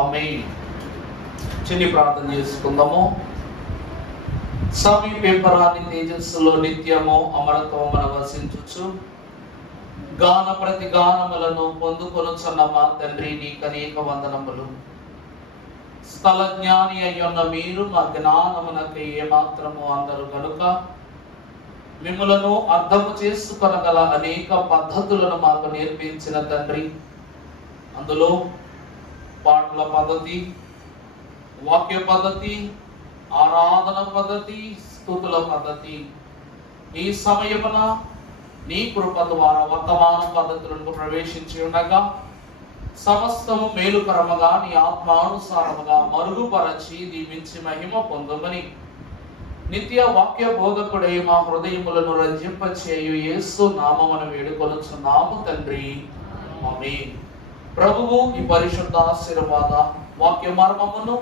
ఆమేన్. చిన్ని ప్రార్థన చేసుకుందాము. సమీపింపరాని తేజస్సులో నిత్యము అమరత్వమున వసించుచు గాన ప్రతి గానములను పొందుకొనుచున్న మా తండ్రి, నీకు అనేక వందనములు. స్థల జ్ఞాని అయ్యున్న మీరు మా జ్ఞానమునకు ఏమాత్రము అందరు గనుక మిమ్ములను అర్థము చేసుకొనగల అనేక పద్ధతులను మాకు నేర్పించిన తండ్రి, అందులో పాటల పద్ధతి, వాక్య పద్ధతి, ఆరాధన పద్ధతి, స్తుతుల పద్ధతి, ఈ సమయమున నీ కృప ద్వారా వర్తమాన పద్ధతులను ప్రవేశించి ఉండగా సమస్తము మేలుకరముగా నీ ఆత్మానుసారముగా మరుగుపరచి దీవించి మహిమ పొందమని నిత్య వాక్య బోధకుడై మా హృదయములను రంజింపచేయు యేసు నామమున వేడుకొనుచున్నాము తండ్రి, ఆమేన్. ప్రభువు ఈ పరిశుద్ధ ఆశీర్వాద వాక్య మర్మమును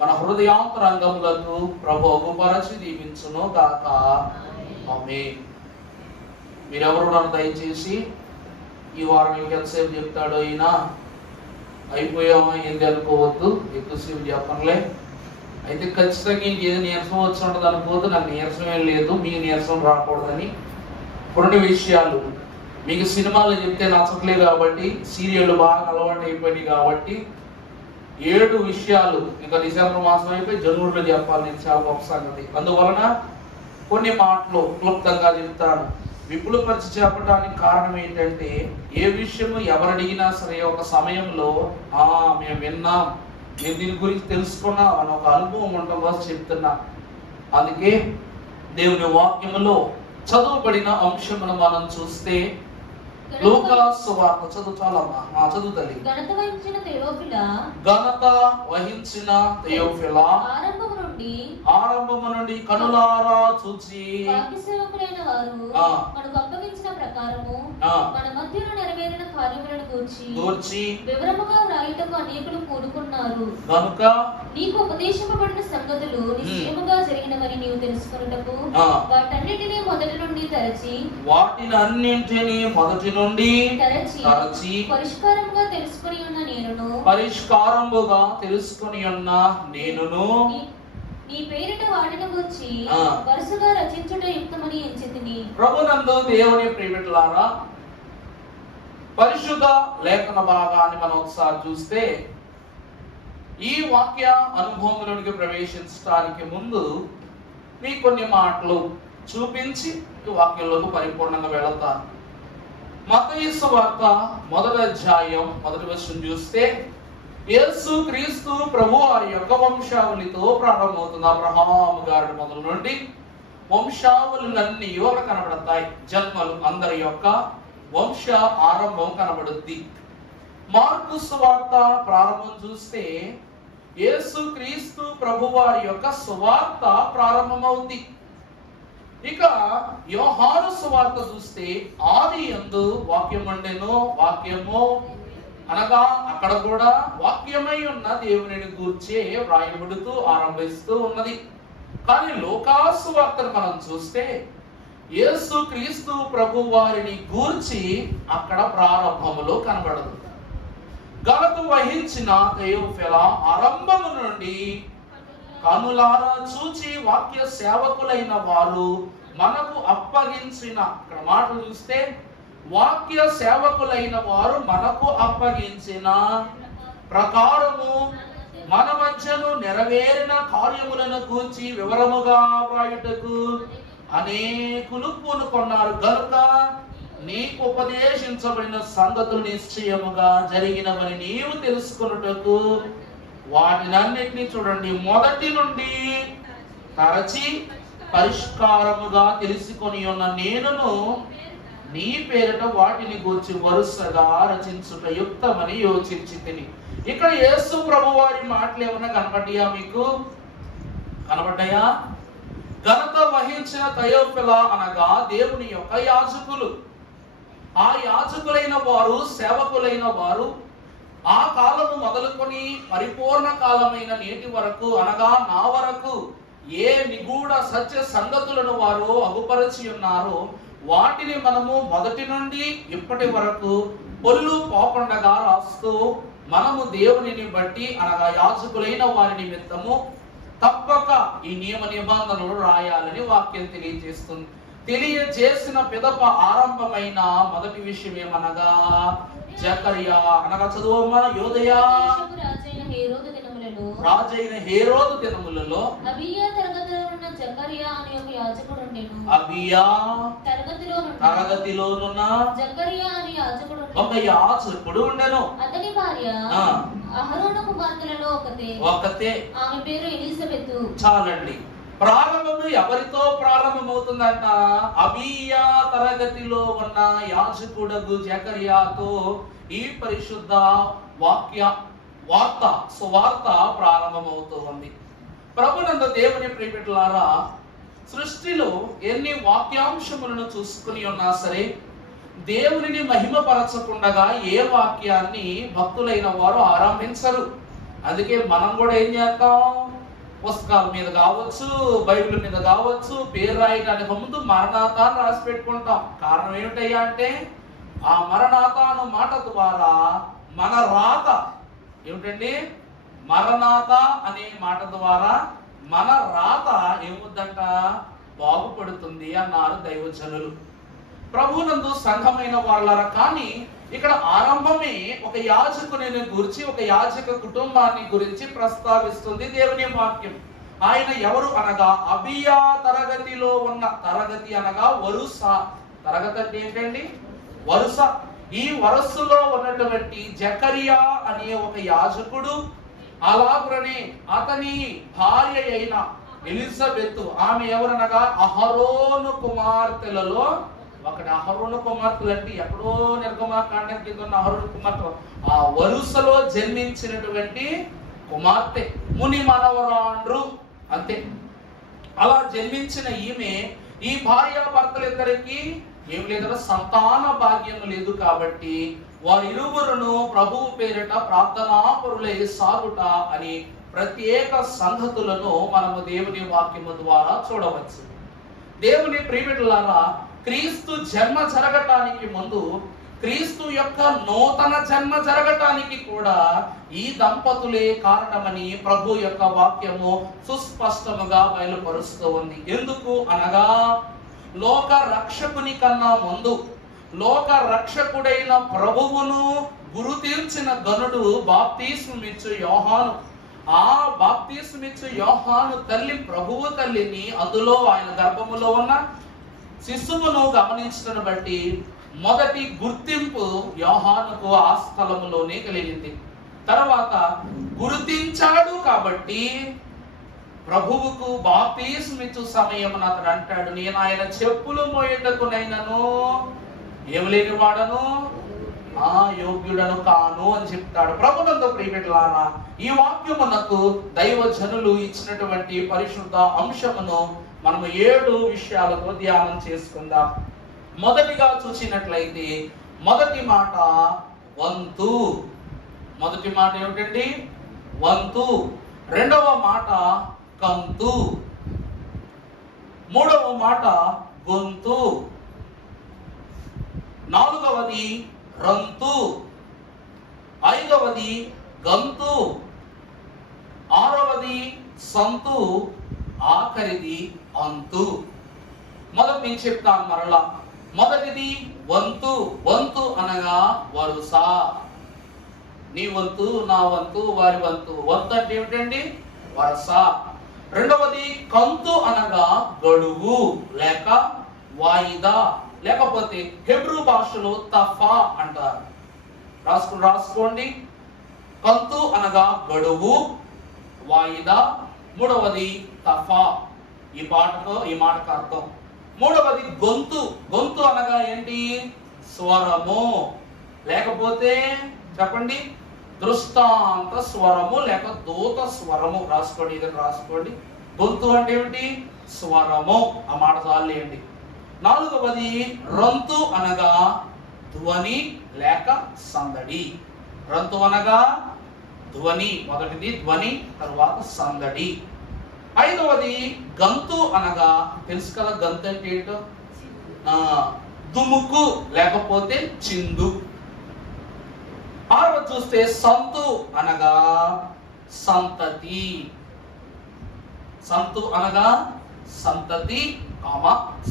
మన హృదయాంతరంగములకు ప్రభు అగుపరచి దీవించును గాక, ఆమేన్. మీరెవరు నన్ను దయచేసి ఈ వారం ఇంకెంతసేపు చెప్తాడో ఈయన అయిపోయామా ఏంది అనుకోవద్దు, ఎక్కువసేపు చెప్పనులే. అయితే ఖచ్చితంగా ఇంకేదో నీరసం వచ్చి ఉంటుంది అనుకోవద్దు. నాకు నీరసం ఏం లేదు, మీకు నీరసం రాకూడదని. కొన్ని విషయాలు మీకు సినిమాలు చెప్తే నచ్చట్లేదు కాబట్టి, సీరియల్ బాగా అలవాటు అయిపోయినాయి కాబట్టి 7 విషయాలు ఇంకా డిసెంబర్ మాసం అయిపోయి జనవరిలో చెప్పాలి. నేను చాలా గొప్ప సంగతి. అందువలన కొన్ని మాటలు క్లుప్తంగా చెప్తాను. విపులపరిచి చెప్పడానికి కారణం ఏంటంటే, ఏ విషయము ఎవరు అడిగినా సరే ఒక సమయంలో మేము విన్నాం, నేను దీని గురించి తెలుసుకున్నా అని ఒక అనుభవం ఉండటం కోసం చెప్తున్నా. అందుకే దేవుని వాక్యములో చదువుబడిన అంశమును మనం చూస్తే లూకా సువార్త చదువు తల్లి. ఘనత వహించిన థెయోఫిలా ఆరంభము నుండి కనులారా చూచి మనకు అప్పగించిన ప్రకారము మన మధ్యలో నెరవేరిన కార్యములను గూర్చి వివరముగా వ్రాయుటకు అనేకులు కూడుకున్నారు. కనుక నీకు ఉపదేశింపబడిన సంగతులు నిశ్చయముగా జరిగినవని నీవు తెలుసుకొనుటకు వాటన్నిటినీ మొదటి నుండి తరచి పరిష్కారముగా తెలుసుకొని ఉన్న నేనును నీ పేరిట వాటిని గురించి వరుసగా రచించుట యుక్తమని ఎంచితిని. ప్రభునందు దేవుని ప్రియమిత్రులారా, పరిశుద్ధ లేఖన భాగాన్ని మనం ఒకసారి చూస్తే ఈ వాక్య అనుభవంలోనికి ప్రవేశించడానికి ముందు మీ కొన్ని మాటలు చూపించి వాక్యంలోకి పరిపూర్ణంగా వెళతాను. మత్తయి సువార్త 1వ అధ్యాయం 1వ వచనం చూస్తే యేసు క్రీస్తు ప్రభు వారి యొక్క వంశావళితో ప్రారంభమవుతుంది. అబ్రహాము గారి మొదలు నుండి వంశావళులన్నీ అక్కడ కనబడతాయి. జన్మలు అందరి యొక్క వంశ ఆరంభం కనబడుద్ది. మార్కు సువార్త ప్రారంభం చూస్తే యేసు క్రీస్తు ప్రభు వారి యొక్క సువార్త ప్రారంభమవుద్ది. ఇక యోహాను సువార్త చూస్తే ఆది యందు వాక్యముండెను, వాక్యము అనగా అక్కడ కూడా వాక్యమై ఉన్న దేవునిని గూర్చే వ్రాయబడుతూ ఆరంభిస్తూ ఉన్నది. కానీ లూకా సువార్తను మనం చూస్తే యేసు క్రీస్తు ప్రభు వారిని గూర్చి అక్కడ ప్రారంభములో కనబడదు. ఘనత వహించిన థెయోఫిలా ఆరంభము నుండి కనులారా చూచి వాక్య సేవకులైన వారు మనకు అప్పగించిన, ఇక్కడ మాటలు చూస్తే వాక్య సేవకులైన వారు మనకు అప్పగించిన ప్రకారము మన మధ్యను నెరవేరిన కార్యములను గూర్చి వివరముగా వ్రాయుటకు అనేకులు పూనుకొన్నారు. గనుక నీకు ఉపదేశించబడిన సంగతులు నిశ్చయముగా జరిగినవని నీవు తెలుసుకొనుటకు వాటినన్నిటినీ చూడండి మొదటి నుండి తరచి పరిష్కారముగా తెలుసుకొని ఉన్న నేనును నీ పేరిట వాటిని గూర్చి వరుసగా రచించుట యుక్తమని యోచించితిని. ఇక్కడ యేసు ప్రభు వారి మాటలు ఏమైనా కనబడ్డాయా? మీకు కనబడ్డాయా? ఘనత వహించిన థెయోఫిలా అనగా దేవుని యొక్క యాజకులు. ఆ యాజకులైన వారు, సేవకులైన వారు ఆ కాలము మొదలుకొని పరిపూర్ణ కాలమైన నేటి వరకు అనగా నా వరకు ఏ నిగూఢ సత్య సంగతులను వారు అగుపరచి ఉన్నారో వాటిని మనము మొదటి నుండి ఇప్పటి వరకు పొల్లు పోకుండా రాస్తూ మనము దేవునిని బట్టి అనగా యాజకులైన వారి నిమిత్తము తప్పక ఈ నియమ నిబంధనలు రాయాలని వాక్యం తెలియజేస్తుంది. తెలియజేసిన పిదప ఆరంభమైన మొదటి విషయం ఏమనగా జకర్యా అనగా చదువమ్మా యోదయా. రాజైన హేరోదు దినములలో అబీయా తరగతిలో ఉన్న జకర్యా అనే ఒక యాజకుడు ఉండెను. అబీయా తరగతిలోనున్న జకర్యా అనే యాజకుడు ఒక యాజకుడు ఉండెను. అతని భార్య అహరోను కుమార్తెలలో ఒకతే. ఆమె పేరు ఎలిజబెతు. చాలండి. ప్రారంభము ఎవరితో ప్రారంభమవుతుందంట? అబీయా తరగతిలో ఉన్న యాజకుడగు జకర్యాతో ఈ పరిశుద్ధ సువార్త ప్రారంభమవుతూ ఉంది. ప్రభునందు దేవుని ప్రియబిడ్డలారా, సృష్టిలో ఎన్ని వాక్యాంశములను చూసుకుని ఉన్నా సరే దేవునిని మహిమపరచకుండగా ఏ వాక్యాన్ని భక్తులైన వారు ఆరంభించరు. అందుకే మనం కూడా ఏం చేస్తాం? పుస్తకాల మీద కావచ్చు, బైబిల్ మీద కావచ్చు, పేరు రాయడానికి ముందు మరణాత అని రాసి పెట్టుకుంటాం. కారణం ఏమిటయ్యా అంటే ఆ మరణాత అను మాట ద్వారా మన రాత ఏమిటండి? మరణాత అనే మాట ద్వారా మన రాత ఏముందంట? బాగుపడుతుంది అన్నారు దైవజనులు. ప్రభువునందు సంఘమైన వాళ్ళరా. కానీ ఇక్కడ ఆరంభమే ఒక యాజకుని గురించి, ఒక యాజక కుటుంబాన్ని గురించి ప్రస్తావిస్తుంది దేవుని వాక్యం. ఆయన ఎవరు అనగా అబీయా తరగతిలో ఉన్న, తరగతి అనగా వరుస. తరగతి అంటే ఏంటండి? వరుస. ఈ వరుసలో ఉన్నటువంటి జకర్యా అనే ఒక యాజకుడు, అలాగునే అతని భార్య అయిన ఎలిజబెత్, ఆమె ఎవరనగా అహరోను కుమార్తెలలో ఒకటి. అహరోను కుమార్తెలు అంటే ఎక్కడో నిర్గమాకాండం కింద ఉన్న అహరోను కుమార్తె, ఆ వరుసలో జన్మించినటువంటి కుమార్తె, ముని మనవరాండ్రు అంతే. అలా జన్మించిన ఈమె, ఈ భార్యాభర్తలిద్దరికి ఏం లేదన్నా సంతాన భాగ్యం లేదు. కాబట్టి వారిరువురును ప్రభువు పేరిట ప్రార్థనాపరులై సాగుట అని ప్రత్యేక సంగతులను మనము దేవుని వాక్యము ద్వారా చూడవచ్చు. దేవుని ప్రియబిడ్డలారా, క్రీస్తు జన్మ జరగటానికి ముందు, క్రీస్తు యొక్క నూతన జన్మ జరగటానికి కూడా ఈ దంపతులే కారణమని ప్రభు యొక్క వాక్యము సుస్పష్టముగా బయలుపరుస్తూ ఉంది. ఎందుకు అనగా లోక రక్షకుని కన్నా ముందు లోక రక్షకుడైన ప్రభువును గురు తీర్చిన గనుడు బాప్తిస్మమిచ్చు యోహాను. ఆ బాప్తిస్మమిచ్చు యోహాను తల్లి ప్రభువు తల్లిని, అందులో ఆయన గర్భములో ఉన్న శిశువును గమనించడం బట్టి మొదటి గుర్తింపు యోహానుకు ఆ స్థలములోనే కలిగింది. తర్వాత గుర్తించాడు కాబట్టి ప్రభువుకు బాప్తిస్మిచ్చు సమయమున అతడు అంటాడు, నేను ఆయన చెప్పులు మోయుటకునైనను ఏమలేని వాడను, యోగ్యుడను కాను అని చెప్తాడు. ప్రభునందు ప్రియబిడ్డలారా, ఈ వాక్యమునకు దైవజనులు ఇచ్చినటువంటి పరిశుద్ధ అంశమును మనము 7 విషయాలతో ధ్యానం చేసుకుందాం. మొదటిగా చూసినట్లయితే మొదటి మాట వంతు. మొదటి మాట ఏమిటండి? వంతు. రెండవ మాట కంతు. మూడవ మాట గొంతు. నాలుగవది రంతు. ఐదవది గంతు. ఆరవది సంతు. ఆఖరిది అంతు. మొదటి నేను చెప్తాను మరలా. మొదటిది వంతు. వంతు అనగా వరుస. నీ వంతు, నా వంతు, వారి వంతు. వంతు అంటే ఏమిటండి? వరుస. రెండవది కంతు అనగా గడువు లేక వాయిదా, లేకపోతే హెబ్రూ భాషలో తఫా అంటారు. రాసుకోండి. కంతు అనగా గడువు, వాయిదా. మూడవది తఫా. ఈ మాటకు అర్థం. మూడవది గొంతు. గొంతు అనగా ఏంటి? స్వరము, లేకపోతే చెప్పండి దృష్టాంత స్వరము లేక దూత స్వరము. రాసుకోండి, ఇది రాసుకోండి. గొంతు అంటే ఏమిటి? స్వరము. ఆ మాట చాలేయండి. నాలుగవది రంతు అనగా ధ్వని లేక సందడి. రంతు అనగా ధ్వని. మొదటిది ధ్వని, తర్వాత సందడి. ఐదవది గంతు అనగా తెలుసు కదా, గంతు అంటే ఏంటో? దుముకు లేకపోతే చిందు. ఆరవది తర్వాత చూస్తే సంతు అనగా సంతతి. సంతు అనగా సంతతి,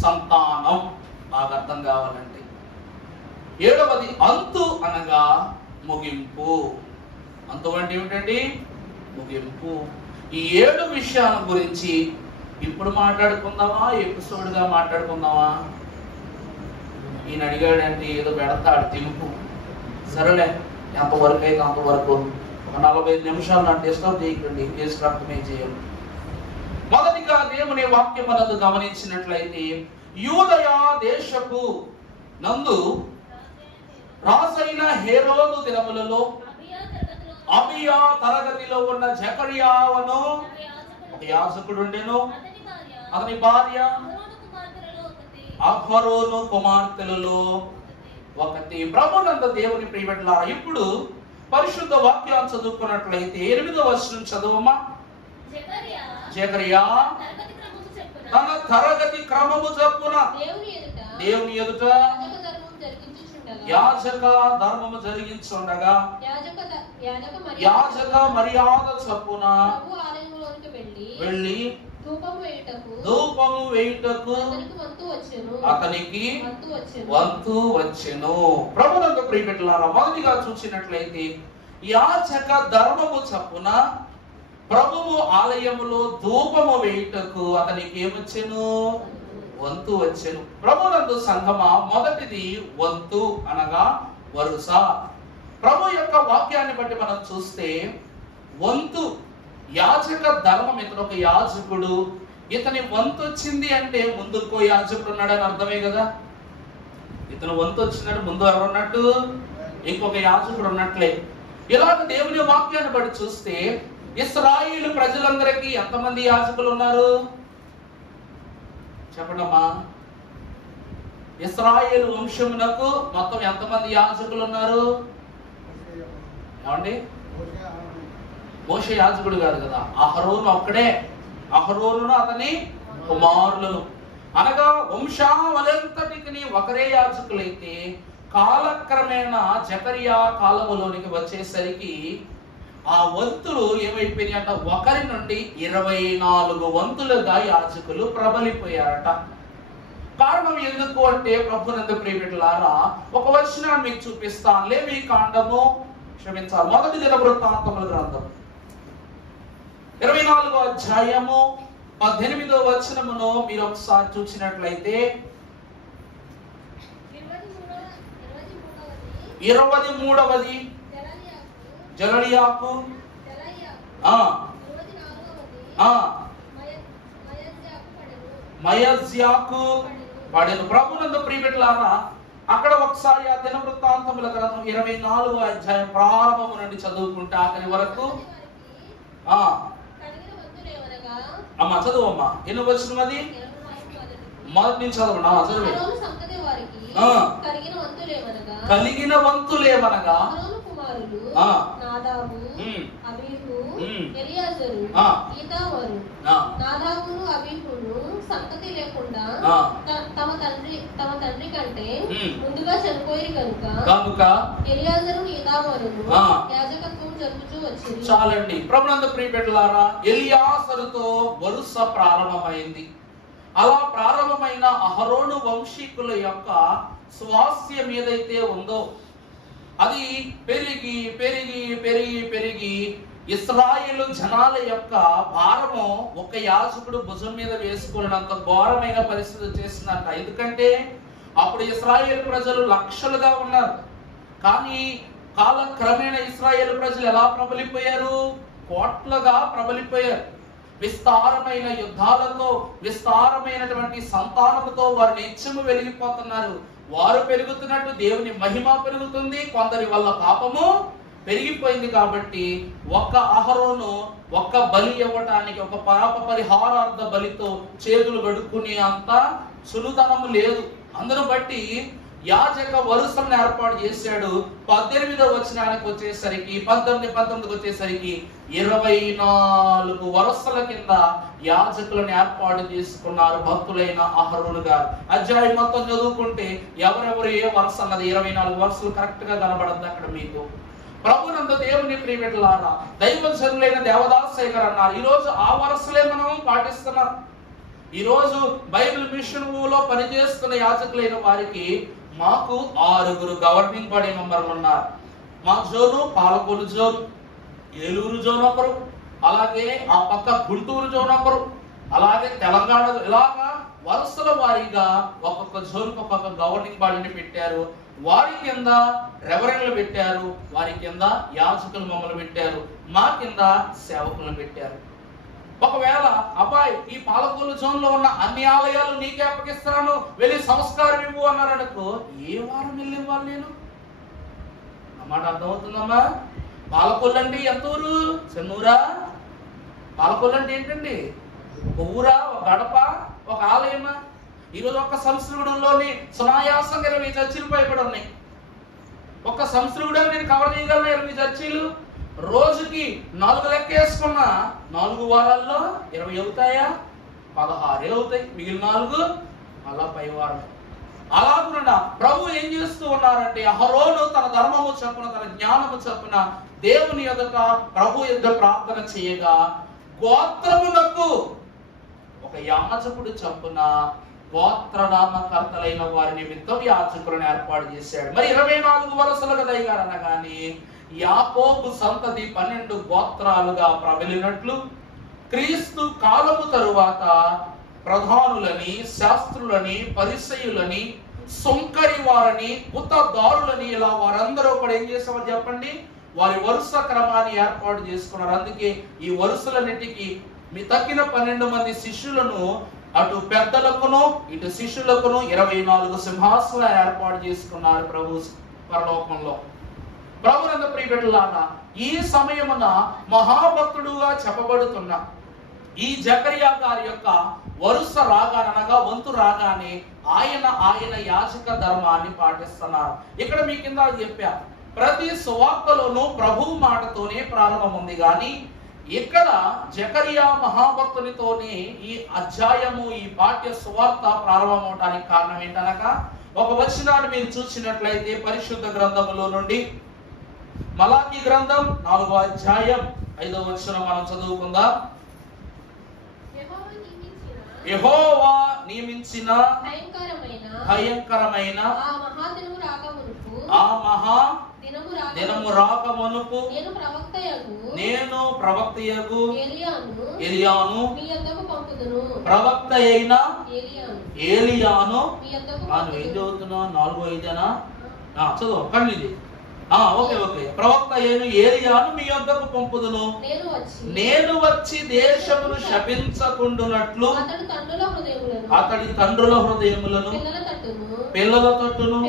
సంతానం. బాగా అర్థం కావాలంటే. 7వది అంతు అనగా ముగింపు. అంతు అంటే ఏమిటండి? ముగింపు. ఈ 7 విషయాల గురించి ఇప్పుడు మాట్లాడుకుందామా, ఎపిసోడ్గా మాట్లాడుకుందామా? ఈయన అడిగాడంటే ఏదో పెడతాడు తినుపు. సరేలే, ఎంతవరకు అయితే అంతవరకు. ఒక 45 నిమిషాలు నాకు డిస్టర్బ్ చేయకండి, డిస్టర్బ్ చేయండి. మొదటిగా దేవుని వాక్యం మనకు గమనించినట్లయితే, యూదయ దేశపు నందు రాజైన హేరోదు దినములలో అబియా తరగతిలో ఉన్న జకర్యావను ఒక యాజకుడు ఉండెను. అతని భార్య అహరోను కుమార్తెలలో ఒకటి. ప్రభునందు దేవుని ప్రియబిడ్డలారా, ఇప్పుడు పరిశుద్ధ వాక్యాన్ని చదువుకున్నట్లయితే 8వ వచనం చదువమా. జకర్యా తన తరగతి క్రమము చొప్పున దేవుని ఎదుట యాజక ధర్మము జరిగించుండగా యాజక మర్యాద చొప్పున వెళ్ళి ధూపము వేయుటకు అతనికి వంతు వచ్చెను. ప్రభునందు ప్రియబిడ్డలారా, మొదటిగా చూసినట్లయితే యాజక ధర్మము చొప్పున ప్రభువు ఆలయములో ధూపము వేయుటకు అతనికి ఏమొచ్చెను? వంతు వచ్చెను. ప్రభునందు సంఘమా, మొదటిది వంతు అనగా వరుస. ప్రభు యొక్క వాక్యాన్ని బట్టి మనం చూస్తే వంతు, యాజక ధర్మం. ఇతను ఒక యాజకుడు, ఇతని వంతు వచ్చింది అంటే ముందుకో యాజకుడు ఉన్నాడని అర్థమే కదా. ఇతను వంతు వచ్చినట్టు ముందు ఎవరున్నట్టు? ఇంకొక యాజకుడు ఉన్నట్లే. ఇలాగ దేవుని వాక్యాన్ని బట్టి చూస్తే ఇశ్రాయేలు ప్రజలందరికీ ఎంతమంది యాజకులు ఉన్నారు చెప్పడమ్మా? ఇశ్రాయేలు వంశమునకు మొత్తం ఎంతమంది యాజకులు ఉన్నారు? ఏమండి? మోషే యాజకుడు కాదు కదా, అహరోను ఒక్కడే. అహరోను అతని కుమారులను అనగా వంశావళంతటికి ఒకరే యాజకులైతే, కాలక్రమేణా జకర్యా కాలములోనికి వచ్చేసరికి ఆ వంతులు ఏమైపోయినాయట? ఒకరి నుండి 24 వంతులుగా యాజకులు ప్రబలిపోయారట. కారణం ఎందుకు అంటే, ప్రభునందు ప్రియబిడ్డలారా, ఒక వచనాన్ని మీకు చూపిస్తాను. లేవి కాండము, క్షమించాలి, మొదటి దినవృత్తాంతముల గ్రంథం 24వ అధ్యాయము 18వ వచనమును మీరు ఒకసారి చూసినట్లయితే, 23వది జలలియాకు, మయజ్యాకు పడెను. ప్రభునందు ప్రియబిడ్డలారా, అక్కడ ఒకసారి ఆ దినవృత్తాంతముల గ్రంథం 24వ అధ్యాయం ప్రారంభము నుండి చదువుకుంటే ఆఖరి వరకు అమ్మా చదువమ్మా. ఎన్ని వచ్చిన అది మొదటి నుంచి చదవనా? చదువు. కలిగిన వంతులేమనగా సంతతి లేకుండా తమ తండ్రి కంటే ముందుగా చనిపోయి కనుక ఎలియాజరు ఈతామారును యాజకత్వం జరుగుతూ వచ్చింది. చాలండి. ప్రభునందు ప్రియబిడ్డలారా, ఎలియాజరుతో వరుస ప్రారంభమైంది. అలా ప్రారంభమైన అహరోను వంశీకుల యొక్క స్వాస్థ్యం ఏదైతే ఉందో అది పెరిగి పెరిగి పెరిగి పెరిగి ఇశ్రాయేలు జనాల యొక్క భారము ఒక యాజకుడు భుజం మీద వేసుకున్నంత ఘోరమైన పరిస్థితి చేసిందంట. ఎందుకంటే అప్పుడు ఇశ్రాయేలు ప్రజలు లక్షలుగా ఉన్నారు. కానీ కాలక్రమేణా ఇశ్రాయేలు ప్రజలు ఎలా ప్రబలిపోయారు? కోట్లుగా ప్రబలిపోయారు. విస్తారమైన యుద్ధాలతో, విస్తారమైనటువంటి సంతానముతో వారు నిత్యము వెలిగిపోతున్నారు. వారు పెరుగుతున్నట్టు దేవుని మహిమ పెరుగుతుంది, కొందరి వల్ల పాపము పెరిగిపోయింది. కాబట్టి ఒక్క అహరోను ఒక్క బలి ఇవ్వటానికి, ఒక పాప పరిహారార్థ బలితో చేతులు గడుక్కునే అంత సులుతనము లేదు. అందును బట్టి యాజక వరుసలను ఏర్పాటు చేశాడు. 18వ వచనానికి వచ్చేసరికి 19కి వచ్చేసరికి 24 వరుసల కింద యాజకులను ఏర్పాటు చేసుకున్నారు భక్తులైన అహరోను గారు. అధ్యాయం మొత్తం చదువుకుంటే ఎవరెవరు ఏ వరుస అన్నది 24 వరుసలు కరెక్ట్ గా కనబడద్దు అక్కడ మీకు. ప్రభునందు దేవుని ప్రియమిట్లారా, దైవజనులైన దేవదాసయ్య గారు అన్నారు, ఈరోజు ఆ వరుసలే మనం పాటిస్తున్నాం. ఈరోజు బైబిల్ మిషన్లో పనిచేస్తున్న యాజకులైన వారికి మాకు 6 గవర్నింగ్ బాడీ మెంబర్లు ఉన్నారు. మా zone Palakollu zone, Eluru zone ఒకరు, అలాగే ఆ పక్క గుంటూరు జోన్ ఒకరు, అలాగే తెలంగాణ, ఇలాగా వరుసల వారీగా ఒక్కొక్క జోన్కి ఒక్కొక్క గవర్నింగ్ బాడీని పెట్టారు. వారి కింద రెవరెండ్లు పెట్టారు, వారి కింద యాజకులు మమ్మల్ని పెట్టారు, మా కింద సేవకులను పెట్టారు. ఒకవేళ అబ్బాయి ఈ పాలకొల్లు జోన్ లో ఉన్న అన్ని ఆలయాలు నీకే అప్పగిస్తున్నాను, వెళ్ళి సంస్కారం ఇవ్వు అన్నారనుకో, ఏ వారం వెళ్ళి ఇవ్వాలి నేను? అన్నమాట అర్థమవుతుందమ్మా? పాలకొల్లు అంటే ఎంత ఊరు? చెన్నూరా? పాలకొల్లు అంటే ఏంటండి? ఒక ఊరా, ఒక గడప, ఒక ఆలయమా? ఈరోజు ఒక్క సంస్కృతంలోని సునాయాసంగా 20 చర్చిలు పైబడి ఉన్నాయి. ఒక్క సంస్కృతం నేను కవర్ చేయగలను 20 చర్చిలు. రోజుకి 4 లెక్క వేసుకున్నా 4 వారాల్లో 20 అవుతాయా? 16 అవుతాయి. మిగిలిన 4 అలా పై వారం. అలాగునడా ప్రభు ఏం చేస్తూ ఉన్నారంటే, అహరోను తన ధర్మము చొప్పున, తన జ్ఞానము చొప్పున దేవుని ఎదుట ప్రభు ఎదుట ప్రార్థన చేయగా, గోత్రమునకు ఒక యాజకుడు చొప్పున గోత్రనామకర్తలైన వారి నిమిత్తం యాజకులను ఏర్పాటు చేశాడు. మరి 24 వరుసలుగా దైగారు అనగానే యాకోబు సంతతి 12 గోత్రాలుగా ప్రబలినట్లు, క్రీస్తు కాలము తరువాత ప్రధానులని, శాస్త్రులని, పరిసయ్యులని, సొంకరి వారని, ఉత్తదారులని, ఇలా వారందరూ కూడా ఏం చేసేవారు చెప్పండి? వారి వరుస క్రమాన్ని ఏర్పాటు చేసుకున్నారు. అందుకే ఈ వరుసలన్నిటికీ మీ తక్కిన 12 మంది శిష్యులను, అటు పెద్దలకును ఇటు శిష్యులకును 24 సింహాసనాలు ఏర్పాటు చేసుకున్నారు ప్రభు పరలోకంలో. ప్రభునందు ప్రియబిడ్డలారా, ఈ సమయమున మహాభక్తుడుగా చెప్పబడుతున్న ఈ జకరియా గారి యొక్క వరుస రాగానగా వంతు రాగానే ఆయన యాజక ధర్మాన్ని పాటిస్తున్నారు. ఇక్కడ మీ కింద చెప్పా, ప్రతి సువార్తలోనూ ప్రభు మాటతోనే ప్రారంభం ఉంది, కానీ ఇక్కడ జకరియా మహాభక్తునితోనే ఈ అధ్యాయము, ఈ పాఠ్య సువార్త ప్రారంభం అవడానికి కారణం ఏంటనగా, ఒక వచనాన్ని మీరు చూసినట్లయితే పరిశుద్ధ గ్రంథములో నుండి మలాకి గ్రంథం 4వ అధ్యాయం 5వ వచనం మనం చదువుకుందాం. యెహోవా నియమించిన భయంకరమైన ఆ మహా దినము రాకమునుపు నేను ప్రవక్తయగు ఎలియాను, ప్రవక్త అయిన ఏలియాను, ఏం చదువుతున్నా? 4:5 చదువు కండి. ఓకే. ప్రవక్త అయిన ఏలియాను మీ యొద్దకు పంపుదును, నేను వచ్చి దేశమును శపించకుండునట్లు అతడి తండ్రుల హృదయములను, పిల్లల తట్టును,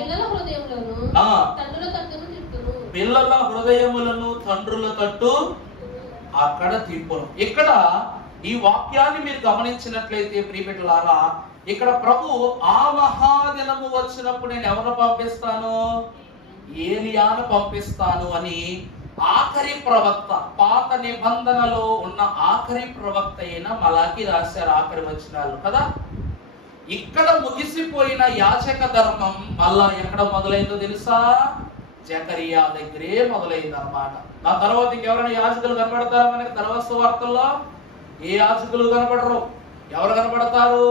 పిల్లల హృదయములను తండ్రుల తట్టు అక్కడ తిప్పును. ఇక్కడ ఈ వాక్యాన్ని మీరు గమనించినట్లయితే ప్రియబిడ్డలారా, ఇక్కడ ప్రభు ఆ మహాదినము వచ్చినప్పుడు నేను ఎవరు పంపిస్తాను? ఏలియాను పంపిస్తాను అని ఆఖరి ప్రవక్త, పాత నిబంధనలో ఉన్న ఆఖరి ప్రవక్త అయిన మలాకి రాశారు ఆఖరి వచనాలు కదా. ఇక్కడ ముగిసిపోయిన యాజక ధర్మం మళ్ళా ఎక్కడ మొదలైందో తెలుసా? జకరియా దగ్గరే మొదలైంది అన్నమాట. నా తర్వాత ఇంకెవరైనా యాజకులు కనబడతారా మనకి? తర్వాత సువార్తల్లో ఏ యాజకులు కనబడరు. ఎవరు కనబడతారు?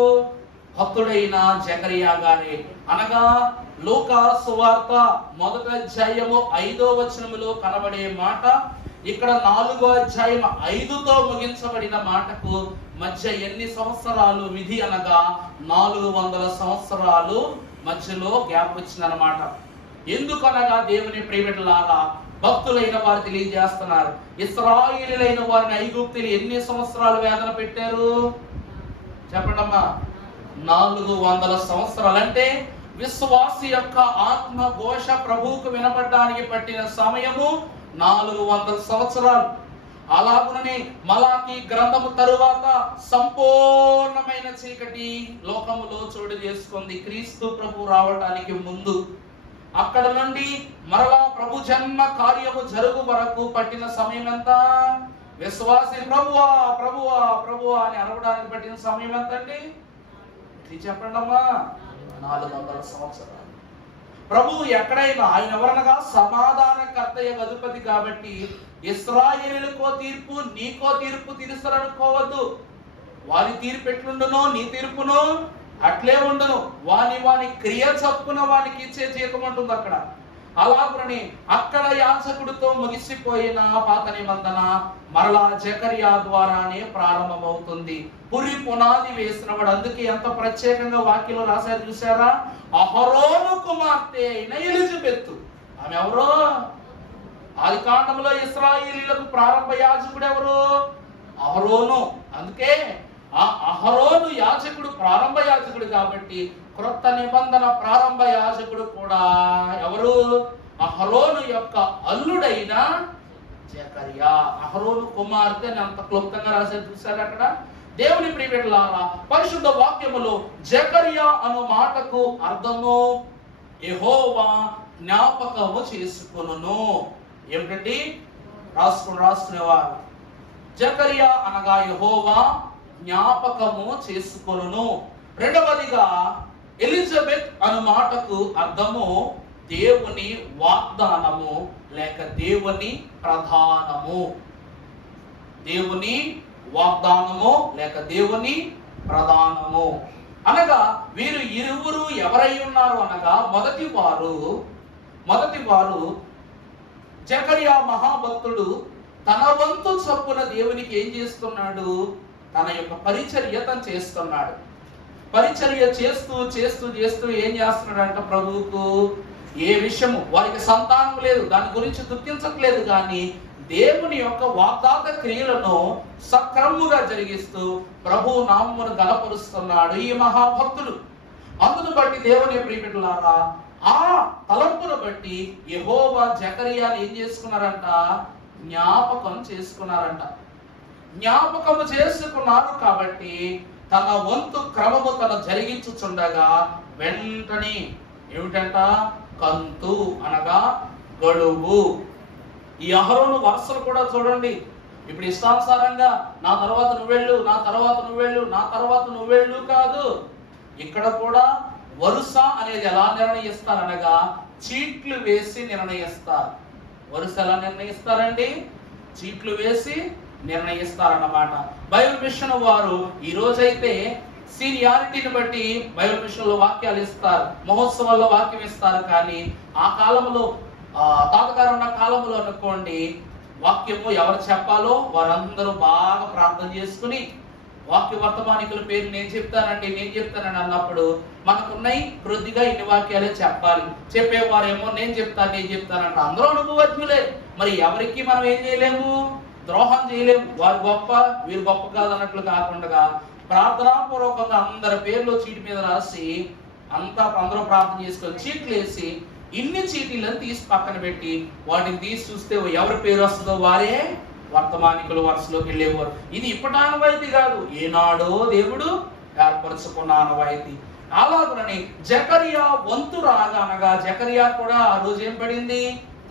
భక్తుడైన జకరియా గారే. అనగా లూకా సువార్త 1వ అధ్యాయము 5వ వచనములో కనబడే మాట ఇక్కడ 4వ అధ్యాయం 5తో ముగించబడిన మాటకు మధ్య ఎన్ని సంవత్సరాలు విధి అనగా 400 సంవత్సరాలు మధ్యలో గ్యాప్ వచ్చిందన్నమాట. ఎందుకనగా దేవుని ప్రియబిడ్డలారా, భక్తులైన వారు తెలియజేస్తున్నారు, ఇశ్రాయేలీయులైన వారిని ఐగుప్తులు ఎన్ని సంవత్సరాలు వేదన పెట్టారు చెప్పండమ్మా? 400 సంవత్సరాలు. అంటే విశ్వాసి యొక్క ఆత్మ ఘోష ప్రభువుకు వినపడడానికి పట్టిన సమయము 400 సంవత్సరాలు. అలాగునని మలాకి గ్రంథము తరువాత సంపూర్ణమైన చీకటి లోకములో చోటు చేసుకుంది క్రీస్తు ప్రభు రావడానికి ముందు. అక్కడ నుండి మరలా ప్రభు జన్మ కార్యము జరుగు వరకు పట్టిన సమయం ఎంత? విశ్వాసి ప్రభువా ప్రభువా ప్రభువా అని అరవడానికి పట్టిన సమయం ఎంత అండి? చెప్పండి అమ్మా. 400 సంవత్సరాలు. ప్రభువు ఎక్కడైనా ఆయన ఎవరనగా సమాధానకర్తయ్య అధిపతి కాబట్టి ఇశ్రాయేలుకో తీర్పు నీకో తీర్పు తీరుస్తారనుకోవద్దు. వారి తీర్పు ఎట్లుండునో నీ తీర్పును అట్లే ఉండును. వాని క్రియ చప్పున వానికి ఇచ్చే జీతం ఉంటుంది అక్కడ. అలాగని అక్కడ యాజకుడితో ముగిసిపోయిన పాత నిబంధన మరలా జకరియా ద్వారానే ప్రారంభమవుతుంది. పురి పునాది వేసిన వాడు. అందుకే ఎంత ప్రత్యేకంగా వాక్యంలో రాశారు చూసారా? అహరోను కుమార్తె అయిన ఎలిజబెత్. ఆమె ఎవరో? ఆది కాండంలో ఇశ్రాయేలీయులకు ప్రారంభ యాజకుడు ఎవరు? అహరోను. అందుకే ఆ అహరోను యాజకుడు ప్రారంభ యాజకుడు కాబట్టి క్రొత్త నిబంధన ప్రారంభ యాజకుడు కూడా ఎవరు? అహరోను యొక్క అల్లుడైన జకరియా. అహరోను కుమార్తె అని అంత క్లుప్తంగా రాశారు చూసారు అక్కడ. దేవుని ప్రియబిడ్డలారా, పరిశుద్ధ వాక్యములో జకరియా అను మాటకు అర్థము యెహోవా జ్ఞాపకము చేసుకొనును. ఏమిటండి? రాసుకునేవారు. జకరియా అనగా యెహోవా జ్ఞాపకము చేసుకొనును. రెండవదిగా ఎలిజబెత్ అను మాటకు అర్థము దేవుని వాగ్దానము లేక దేవుని ప్రధానము. దేవుని వాగ్దానము లేక దేవుని ప్రధానము అనగా వీరు ఇరువురు ఎవరై ఉన్నారు అనగా మొదటి వారు జకరియా మహాభక్తుడు తన వంతు చొప్పున దేవునికి ఏం చేస్తున్నాడు? తన యొక్క పరిచర్య తను చేస్తున్నాడు. పరిచర్య చేస్తూ చేస్తూ చేస్తూ ఏం చేస్తున్నాడంట? ప్రభువుకు ఏ విషయము వారికి సంతానం లేదు, దాని గురించి దుఃఖించట్లేదు, కానీ దేవుని యొక్క వాగ్దాత క్రియలను సక్రమంగా జరిగిస్తూ ప్రభు నామమును గణపరుస్తున్నాడు ఈ మహాభక్తుడు. అందును బట్టి దేవుని ప్రియబిడ్డలారా, ఆ తలంపును బట్టి యెహోవా జకరియాని ఏం చేసుకున్నారంట? జ్ఞాపకం చేసుకున్నారంట. జ్ఞాపకము చేసుకున్నారు కాబట్టి తన వంతు క్రమము తను జరిగించుచుండగా వెంటనే ఏమిటంట? కంతు అనగా గడువు. ఈ అహరోను వరుసలు కూడా చూడండి. ఇప్పుడు ఇష్టానుసారంగా నా తర్వాత నువ్వెళ్ళు, నా తర్వాత నువ్వెళ్ళు, నా తర్వాత నువ్వెళ్ళు కాదు. ఇక్కడ కూడా వరుస అనేది ఎలా నిర్ణయిస్తారనగా చీట్లు వేసి నిర్ణయిస్తారు. వరుస ఎలా నిర్ణయిస్తారండి? చీట్లు వేసి నిర్ణయిస్తారన్నమాట. బైబిల్ మిషన్ వారు ఈ రోజైతే సీనియారిటీని బట్టి బైబిల్ మిషన్ లో వాక్యాలు ఇస్తారు, మహోత్సవాల్లో వాక్యం ఇస్తారు. కానీ ఆ కాలంలో తాతగారు ఉన్న కాలంలో అనుకోండి, వాక్యము ఎవరు చెప్పాలో వారందరూ బాగా ప్రార్థన చేసుకుని వాక్య వర్తమానికుల పేరు నేను చెప్తానని అన్నప్పుడు మనకున్నాయి కొద్దిగా ఇన్ని వాక్యాలే చెప్పాలి. చెప్పేవారేమో నేను చెప్తానంట. అందరూ అనుభవజ్ఞులే. మరి ఎవరికి మనం ఏం చేయలేము? ద్రోహం చేయలేము. వారు గొప్ప వీరు గొప్ప కాదన్నట్లు కాకుండా ప్రార్థనాపూర్వకంగా అందరి పేర్లు చీటి మీద రాసి అందరూ ప్రార్థన చేసుకొని చీట్లు వేసి ఇన్ని చీటీలను తీసి పక్కన పెట్టి వాటిని తీసి చూస్తే ఎవరి పేరు వస్తుందో వారే వర్తమానికులు వరుసలోకి వెళ్ళేవారు. ఇది ఇప్పటి ఆనవాయితీ కాదు, ఏనాడో దేవుడు ఏర్పరచుకున్న ఆనవాయితీ. అలాగని జకరియా వంతు రాగా అనగా జకరియా కూడా ఆ రోజు ఏం పడింది?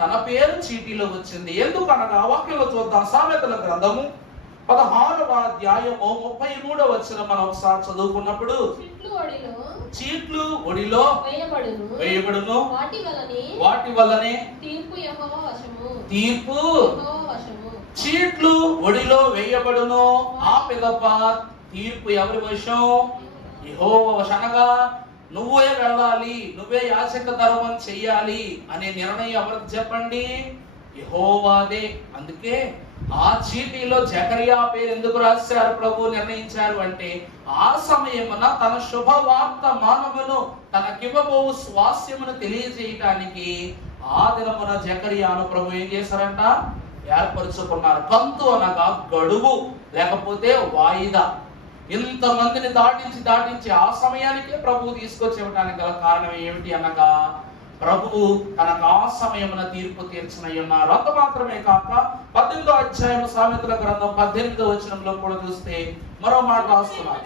తన పేరు చీటీలో వచ్చింది. ఎందుకు అనగా వాక్యంలో చూద్దాం. సామెతల గ్రంథము 16వ అధ్యాయము 33వ వచనం మనం ఒకసారి చదువుకున్నప్పుడు, చీట్లు ఒడిలో వేయబడును, వాటి వల్లనే తీర్పు. చీట్లు ఒడిలో వేయబడును, ఆ పిదప తీర్పు ఎవరి వశం? యెహోవా వశం. అనగా నువ్వే వెళ్ళాలి, నువ్వే యాజక ధర్మం చెయ్యాలి అనే నిర్ణయం ఎవరికి చెప్పండి? యెహోవాదే. అందుకే ఆ చీటీలో జకరియా పేరు ఎందుకు రాశారు? ప్రభు నిర్ణయించారు అంటే ఆ సమయమున తన శుభవార్త మానవును తనకివ్వబోవు స్వాస్యమును తెలియజేయటానికి ఆ దినమున జకరియాను ప్రభు ఏం చేశారంట? ఏర్పరుచుకున్నారు. కంతు అనగా గడువు లేకపోతే వాయిదా. ఇంతమందిని దాటించి ఆ సమయానికే ప్రభువు తీసుకొచ్చి ఇవ్వడానికి గల కారణం ఏమిటి అనగా ప్రభువు తనకు ఆ సమయమున తీర్పు తీర్చనై ఉన్నారు. అంత మాత్రమే కాక 18వ అధ్యాయం సామెతల గ్రంథం 18వ వచనంలో కూడా చూస్తే మరో మాట రాస్తున్నారు.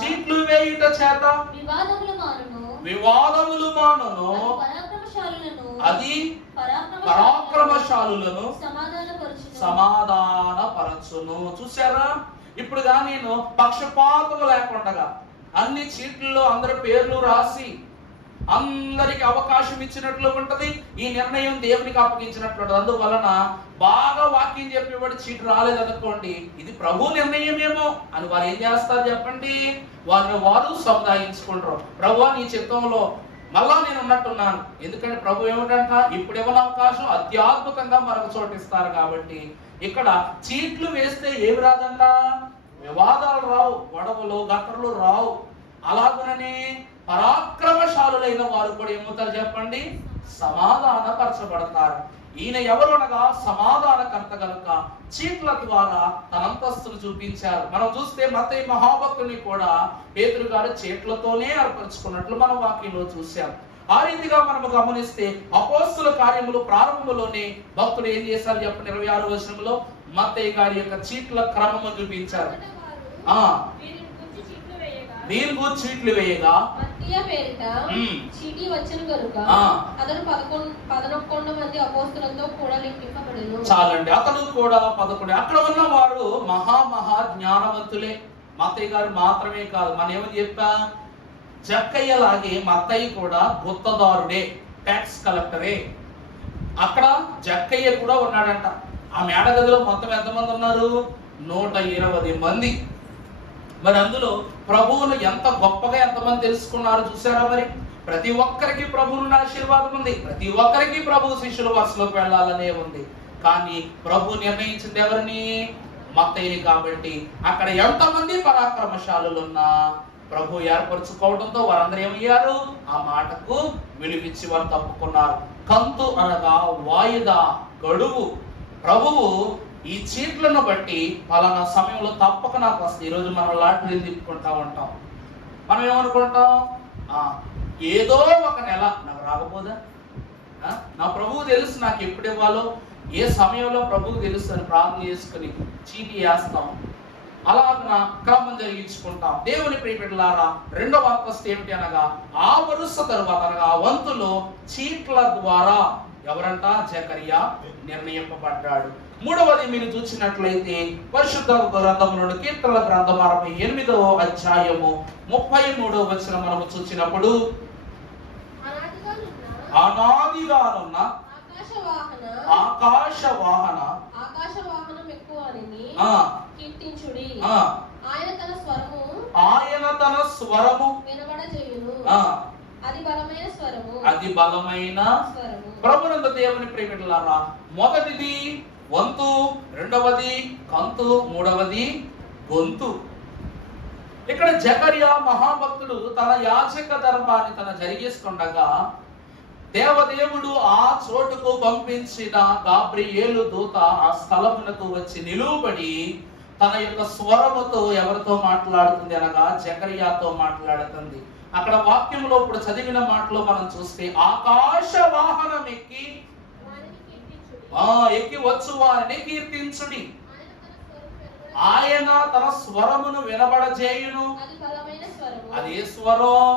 చీట్లు వేయుట చేత వివాదములు మానును, అది పరాక్రమశాలులను సమాధానపరచును. చూసారా? ఇప్పుడు నేను పక్షపాతం లేకుండా అన్ని చీట్లలో అందరి పేర్లు రాసి అందరికి అవకాశం ఇచ్చినట్లు ఉంటది, ఈ నిర్ణయం దేవునికి అప్పగించినట్లు ఉంటది. అందువలన బాగా వాక్యం చెప్పేవాడు చీటు రాలేదనుకోండి, ఇది ప్రభు నిర్ణయమేమో అని వారు ఏం చేస్తారు చెప్పండి, వారిని వారు సముదాయించుకుంటారు. ప్రభువా నీ చిత్తంలో మళ్ళా నేను ఉన్నట్టున్నాను. ఎందుకంటే ప్రభు ఏమిటంట, ఇప్పుడు ఇవ్వని అవకాశం అత్యద్భుతంగా మరొక చోట ఇస్తారు. కాబట్టి ఇక్కడ చీట్లు వేస్తే ఏమి రాదంట, వివాదాలు రావు, గొడవలు గట్టలు రావు. అలాగుననే పరాక్రమశాలులైన వారు కూడా ఏమవుతారు చెప్పండి, సమాధానపరచబడతారు. ఈయన ఎవరు అనగా సమాధానకర్త కనుక చీట్ల ద్వారా తన అంతస్తును చూపించారు. మనం చూస్తే మత్తయి మహాభక్తుని కూడా పేతురు గారు చీట్లతోనే ఏర్పరచుకున్నట్లు మనం వాక్యంలో చూశాం. ఆ రీతిగా మనము గమనిస్తే అపోస్తుల కార్యములు ప్రారంభంలోనే భక్తులు ఏం చేశారు చెప్పండి, 26వ వచనంలో మత్తయి గారి యొక్క చీట్ల క్రమము చూపించారు. వీరి గురించి చీట్లు వేయగా చీటీ వచ్చిన కనుక అతను 11 మంది అపోస్తులతో కూడా లెక్కింపబడెను. చాలండి, అతను కూడా 11. అక్కడ ఉన్న వారు మహా జ్ఞానవంతులే. మత్తయి గారు మాత్రమే కాదు, మనం ఏమని చెప్పా, జక్కయ్య లాగే మత్తయి కూడా గుత్తదారుడే, ట్యాక్స్ కలెక్టరే. అక్కడ జక్కయ్య కూడా ఉన్నాడంట. ఆ మేడగదిలో మొత్తం ఎంతమంది ఉన్నారు, 120 మంది. మరి అందులో ప్రభువును ఎంత గొప్పగా ఎంతమంది తెలుసుకున్నారు చూసారా. మరి ప్రతి ఒక్కరికి ప్రభువుని ఆశీర్వాదం ఉంది, ప్రతి ఒక్కరికి ప్రభు శిష్యుల వరుసలోకి వెళ్ళాలనే ఉంది. కానీ ప్రభు నిర్ణయించింది ఎవరిని, మత్తయిని. కాబట్టి అక్కడ ఎంతమంది పరాక్రమశాలులు ఉన్నా ప్రభు ఏర్పరచుకోవడంతో వారందరూ ఏమయ్యారు, ఆ మాటకు విలువిచ్చి వారు తప్పుకున్నారు. కంతు అనగా వాయిదా, గడువు. ప్రభువు ఈ చీట్లను బట్టి పలానా సమయంలో తప్పక నాకు వస్తుంది. ఈరోజు మనం లాటరీలు తిప్పుకుంటా ఉంటాం. మనం ఏమనుకుంటాం, ఏదో ఒక నెల నాకు రాకపోదా, నా ప్రభువు తెలుసు నాకు ఎప్పుడు ఇవ్వాలో, ఏ సమయంలో ప్రభువు తెలుసు అని ప్రార్థన చేసుకుని చీటీ వేస్తాం. అలాగ క్రమం జరిగించుకుంటాం. దేవుని ప్రియబిడ్డలారా, రెండవ అంతస్తు ఏమిటి అనగా ఆ వరుస తరువాత అనగా ఆ వంతులో చీట్ల ద్వారా ఎవరంట, జకరియా నిర్ణయింపబడ్డాడు. మూడవది మీరు చూసినట్లయితే పరిశుద్ధ గ్రంథంలోని కీర్తనల గ్రంథం 68వ అధ్యాయము 33వ వచనం మనము చూసినప్పుడు, అనాదిగానున్న ఆకాశ వాహనం కీర్తించుడి, ఆయన తన స్వరము వినబడజేయును, అది బలమైన స్వరము. ప్రభునందు దేవుని ప్రియబిడ్డలారా, మొదటిది వంతు, రెండవది కంతు, మూడవది గొంతు. ఇక్కడ జకరియా మహాభక్తుడు తన యాజక ధర్మాన్ని తన జరిగిస్తుండగా దేవదేవుడు ఆ చోటుకు పంపించిన గాబ్రియేలు దూత ఆ స్థలమునకు వచ్చి నిలువబడి తన యొక్క స్వరముతో ఎవరితో మాట్లాడుతుంది అనగా జకరియాతో మాట్లాడుతుంది. అక్కడ వాక్యంలో ఇప్పుడు చదివిన మాటలో మనం చూస్తే ఆకాశ వాహనం ఎక్కి వచ్చు వారిని కీర్తించుడి, ఆయన తన స్వరమును వినబడజేయును. అది ఏ స్వరం?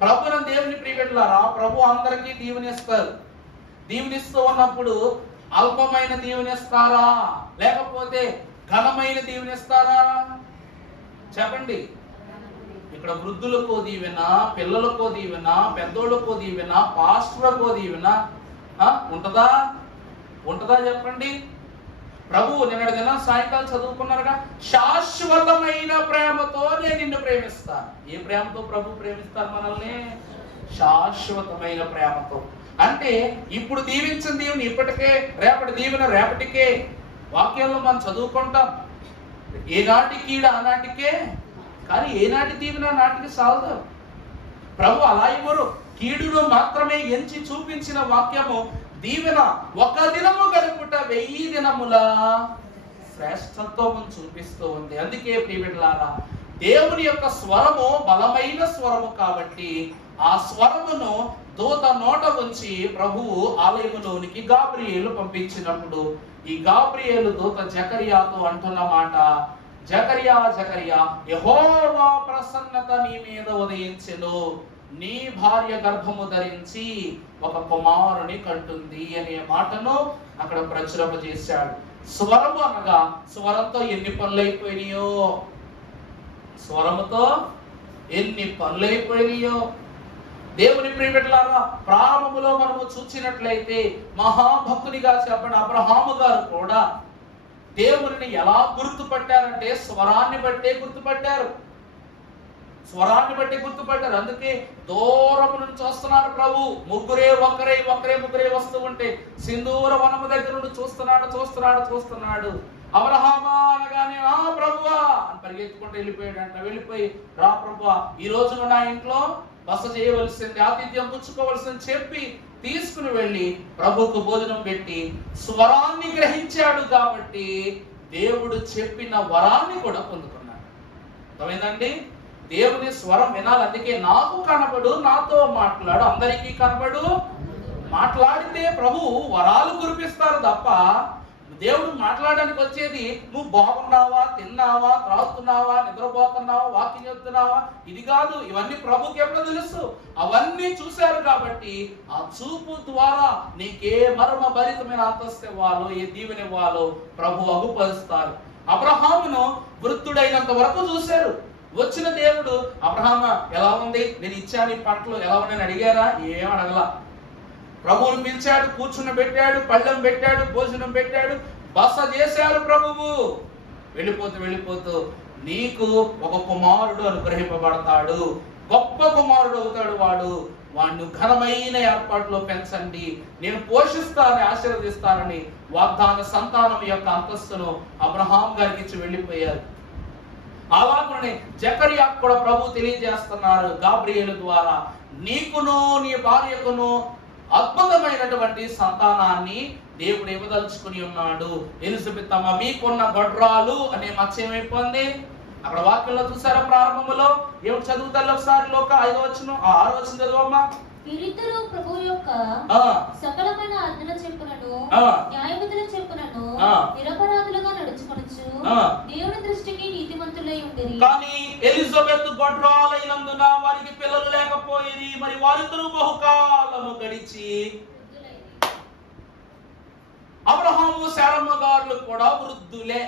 ప్రభువును దేవుని ప్రియబిడ్డలారా, ప్రభు అందరికీ దీవెనిస్తారు. దీవెనిస్తూ ఉన్నప్పుడు అల్పమైన దీవెనిస్తారా లేకపోతే ఘనమైన దీవెనిస్తారా చెప్పండి. ఇక్కడ వృద్ధులకు దీవెన, పిల్లలకు దీవెన, పెద్దోళ్ళకు దీవెన, పాస్టర్లకు దీవెన ఉంటదా చెప్పండి. ప్రభు నిన్నటి దినం సాయంకాలం చదువుకున్నారుగా, శాశ్వతమైన ప్రేమతో నేను నిన్ను ప్రేమిస్తాను. ఏ ప్రేమతో ప్రభు ప్రేమిస్తారు మనల్ని? శాశ్వతమైన ప్రేమతో. అంటే ఇప్పుడు దీవించిన దీవెన ఇప్పటికే, రేపటి దీవెన రేపటికే. వాక్యంలో మనం చదువుకుంటాం, ఏనాటికి ఆనాటికే. కానీ ఏనాటి దీవెన నాటికి సాలదు. ప్రభు అలా ఇవ్వరు. కీడును మాత్రమే ఎంచి చూపించిన వాక్యము దీవెన ఒక దినము గడుపుట 1000 దినముల శ్రేష్టత్వం చూపిస్తూ ఉంది. అందుకే ప్రియబిడ్డలారా, దేవుని యొక్క స్వరము బలమైన స్వరము కాబట్టి ఆ స్వరమును దూత నోట ఉంచి ప్రభువు ఆలయములోనికి గాబ్రియేలు పంపించినప్పుడు ఈ గాబ్రియేలు దూత జకరియాతో అంటున్న మాట, జకరియా జకరియా, యెహోవా ప్రసన్నత నీ మీద ఉదయించెను, నీ భార్య గర్భము ధరించి ఒక కుమారుని కంటుంది అనే మాటను అక్కడ ప్రచురింపజేశాడు. స్వరము అనగా స్వరంతో ఎన్ని పనులు అయిపోయినాయో, స్వరముతో ఎన్ని పనులు అయిపోయినాయో. దేవుని ప్రియబిడ్డలారా, ప్రారంభంలో మనము చూసినట్లయితే మహాభక్తునిగా చెప్పిన అబ్రహాము గారు కూడా దేవుని ఎలా గుర్తుపట్టారంటే స్వరాన్ని బట్టే గుర్తుపట్టారు. స్వరాన్ని బట్టి గుర్తుపట్టారు. అందుకే దూరం నుంచి వస్తున్నారు ప్రభు. ముగ్గురే వస్తూ ఉంటే సింధూర వనము దగ్గర నుండి చూస్తున్నాడు. అబ్రహామా అనగానే ఆ ప్రభువా అని పరిగెత్తుకుంటూ వెళ్ళిపోయాడంట. వెళ్ళిపోయి రా ప్రభువా, ఈ రోజున నా ఇంట్లో బస చేయవలసింది, ఆతిథ్యం పుచ్చుకోవలసింది చెప్పి తీసుకుని వెళ్ళి ప్రభుకు భోజనం పెట్టి స్వరాన్ని గ్రహించాడు. కాబట్టి దేవుడు చెప్పిన వరాన్ని కూడా పొందుకున్నాడు. అర్థమైందండి? దేవుని స్వరం వినాలి. అందుకే నాకు కనబడు, నాతో మాట్లాడు, అందరికీ కనబడు. మాట్లాడితే ప్రభు వరాలు కురిపిస్తారు తప్ప దేవుడు మాట్లాడడానికి వచ్చేది నువ్వు బాగున్నావా, తిన్నావా, త్రాగుతున్నావా, నిద్రపోతున్నావా, వాకింగ్ చెప్తున్నావా ఇది కాదు. ఇవన్నీ ప్రభుకి ఎప్పుడో తెలుసు. అవన్నీ చూశారు కాబట్టి ఆ చూపు ద్వారా నీకే మర్మ భరితమైన అంతస్తు ఇవ్వాలో, ఏ దీవెన ఇవ్వాలో ప్రభు అగుపరుస్తారు. అబ్రహామును వృద్ధుడైనంత వరకు చూశారు. వచ్చిన దేవుడు అబ్రహామ ఎలా ఉంది, నేను ఇచ్చాను ఈ పంటలు ఎలా ఉన్నాయని అడిగారా? ఏం అడగల. ప్రభువుని పిలిచాడు, కూర్చుని పెట్టాడు, పళ్ళెం పెట్టాడు, భోజనం పెట్టాడు, బస చేశారు ప్రభువు. వెళ్ళిపోతూ నీకు ఒక కుమారుడు అనుగ్రహింపబడతాడు, గొప్ప కుమారుడు అవుతాడు వాడు, వాడిని ఘనమైన ఏర్పాట్లో పెంచండి, నేను పోషిస్తానని ఆశీర్వదిస్తానని వాగ్దాన సంతానం యొక్క అంతస్తును అబ్రహాం గారికి ఇచ్చి వెళ్ళిపోయారు. అలాగే జకర్యాకు కూడా ప్రభు తెలియజేస్తున్నారు గాబ్రియేలు ద్వారా, నీకును నీ భార్యకును అద్భుతమైనటువంటి సంతానాన్ని దేవుడు ఇవ్వదలుచుకుని ఉన్నాడు. ఎలిజబెత్ అమ్మ మీకున్న గొడ్రాలు అనే మచ్చ ఏమైపోయింది? అక్కడ వాక్యంలో చూసారా? ప్రారంభంలో ఏమిటి చదువుతారు ఒకసారి? 5వ వచనం 6వ వచనం చదువమ్మా. వీరిద్దరూ ప్రభువు యొక్క సకలమైన ఆజ్ఞల చెప్పులను న్యాయవిధుల చెప్పులను నిరపరాధులుగా నడుచుకొనుచు దేవుని దృష్టికి నీతిమంతులై ఉండిరి. కానీ ఎలిజబెత్ గొడ్రాలైనందున వారికి పిల్లలు లేకపోయిరి. మరి వారిద్దరూ బహుకాలము గడిచి అబ్రహాము శారమ్మ గారు కూడా వృద్ధులే.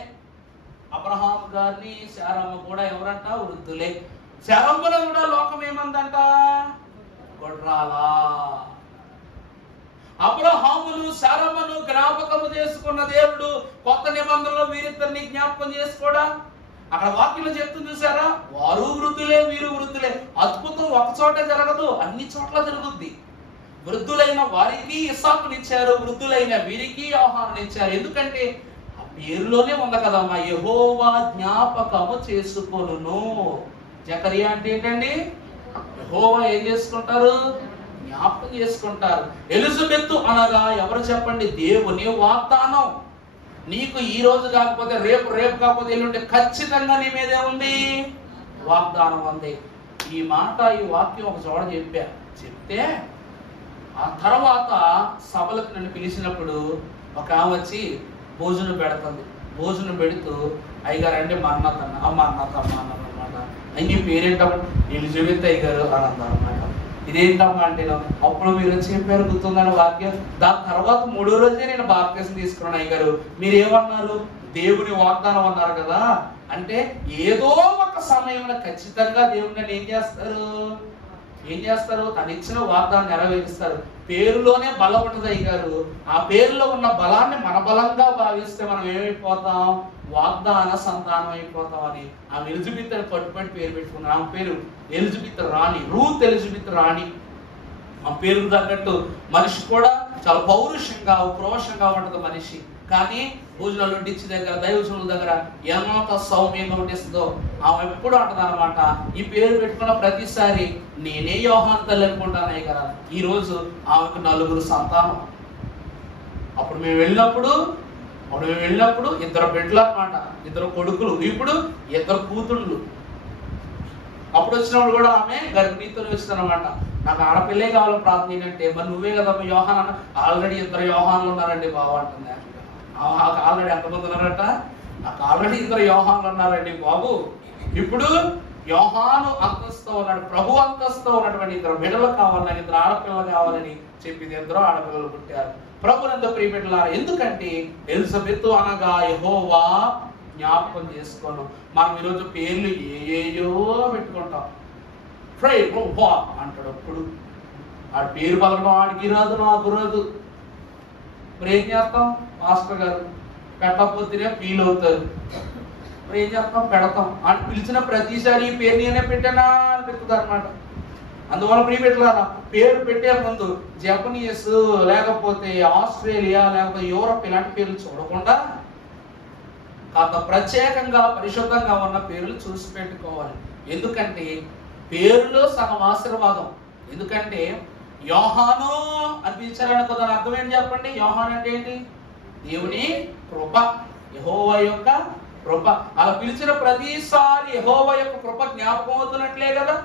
అబ్రహాం గారిని శారమ్మ కూడా ఎవరంట? వృద్ధులే. శారమ్మలో కూడా లోకం ఏమందంట? గొడ్రాలా. అబ్రహామును శారమ్మను జ్ఞాపకము చేసుకున్న దేవుడు కొత్త నిబంధనలో వీరిద్దరిని జ్ఞాపకం చేసుకోడా? అక్కడ వాక్యంలో చెప్తుంది చూసారా? వారు వృద్ధులే, వీరు వృద్ధులే. అద్భుతం ఒక చోటే జరగదు, అన్ని చోట్ల జరుగుద్ది. వృద్ధులైన వారికి ఇస్సాకునిచ్చారు, వృద్ధులైన వీరికి యోహానునిచ్చారు. ఎందుకంటే ఆ పేరులోనే ఉంది కదమ్మా, యెహోవా జ్ఞాపకము చేసుకొనును. జకరియా అంటే ఏంటండి? యెహోవా ఏం చేసుకుంటారు? జ్ఞాపకం చేసుకుంటారు. ఎలిజబెత్ అనగా ఎవరు చెప్పండి? దేవుని వాగ్దానం. నీకు ఈ రోజు కాకపోతే రేపు, రేపు కాకపోతే ఎల్లుండి ఖచ్చితంగా నీ మీదే ఉంది వాగ్దానం ఉంది. ఈ వాక్యం ఒక చోట చెప్తే ఆ తర్వాత సభలకు నన్ను పిలిచినప్పుడు ఒక ఆమె వచ్చి భోజనం పెడుతుంది. భోజనం పెడుతూ అయ్యగారు అంటే మన్నత అన్నమాట. నీ పేరేంటప్పుడు ఎలిజబెత్ అయ్యగారు అని అన్నారు అనమాట. ఇదేంటమ్మా అంటే అప్పుడు మీరు చెప్పారు గుర్తుందని వాక్యం. దాని తర్వాత 3వ రోజే నేను బాప్తిసం తీసుకున్నాను. అయ్యగారు మీరేమన్నారు? దేవుని వాగ్దానం అన్నారు కదా. అంటే ఏదో ఒక సమయంలో ఖచ్చితంగా దేవుని ఏం చేస్తారు? తను ఇచ్చిన వాగ్దానం నెరవేరుస్తారు. పేరులోనే బలం ఉంటుంది అయ్యగారు. ఆ పేరులో ఉన్న బలాన్ని మన బలంగా భావిస్తే మనం ఏమైపోతాం? వాగ్దాన సంతానం అయిపోతాం అని ఆమె ఎలిజబెత్ అని పట్టుబడి పేరు పెట్టుకున్నాను. ఆమె పేరు ఎలిజబెత్ రాణి, రూత్ ఎలిజబెత్ రాణి. ఆ పేరుకు తగ్గట్టు మనిషి కూడా చాలా పౌరుషంగా ఉక్రోషంగా ఉంటుంది మనిషి. కానీ భోజనాలు డిచ్చి దగ్గర, దైవజనుల దగ్గర ఎంత సౌమ్యంగా ఉండిస్తుందో ఆమె ఎప్పుడు అంటది అనమాట, ఈ పేరు పెట్టుకున్న ప్రతిసారి నేనే యోహాను తల్లి అనుకుంటానే కదా. ఈ రోజు ఆమెకు 4 సంతానం. అప్పుడు మేము వెళ్ళినప్పుడు 2 బిడ్డలు అనమాట, 2 కొడుకులు, ఇప్పుడు 2 కూతుళ్ళు. అప్పుడు వచ్చినప్పుడు కూడా ఆమె గర్భిణీతో వచ్చిందనమాట. నాకు ఆడపిల్లే కావాలని ప్రార్థన అంటే, మరి నువ్వే కదా యోహాన్ అన్న. ఆల్రెడీ 2 యోహాన్లు ఉన్నారండి బాబు అంటుంది. ఆల్రెడీ ఎంతమంది ఉన్నారట? నాకు ఆల్రెడీ 2 యోహాన్లు ఉన్నారండి బాబు. ఇప్పుడు యోహాను అంతస్తు ఉన్నాడు, ప్రభు అంతస్తు ఉన్నటువంటి 2 బిడ్డలు కావాలని, 2 ఆడపిల్లలు కావాలని చెప్పి 2 ఆడపిల్లలు పుట్టారు. ప్రభునందు ప్రియబిడ్డలారా, ఎందుకంటే ఎలిజబెత్ అనగా యెహోవా జ్ఞాపకం చేసుకోను. మనం ఈరోజు పేర్లు ఏయో పెట్టుకుంటాం. అంటాడు, అప్పుడు ఆ పేరు పలకడం ఆడికి రాదు, నాకు రాదు. మరి ఏం చేస్తాం? మాస్టర్ గారు పెట్టకపోతేనే ఫీల్ అవుతారు. మరి ఏం చేస్తాం? పెడతాం. అని పిలిచిన ప్రతిసారి ఈ పేరు నేనే పెట్టానా అని పెట్టుతారు అనమాట. అందువల్ల ప్రియపెట్టారా, పేరు పెట్టే ముందు జపనీస్ లేకపోతే ఆస్ట్రేలియా లేకపోతే యూరప్ ఇలాంటి పేర్లు చూడకుండా కాస్త ప్రత్యేకంగా పరిశుద్ధంగా ఉన్న పేర్లు చూసి పెట్టుకోవాలి. ఎందుకంటే పేరులో సగం ఆశీర్వాదం. ఎందుకంటే యోహాను అని పిలిచారనుకో, దాని అర్థం ఏంటి చెప్పండి? యోహాను అంటే ఏంటి? దేవుని కృప, యెహోవా యొక్క కృప. అలా పిలిచిన ప్రతిసారి యెహోవా యొక్క కృప జ్ఞాపకం అవుతున్నట్లే కదా.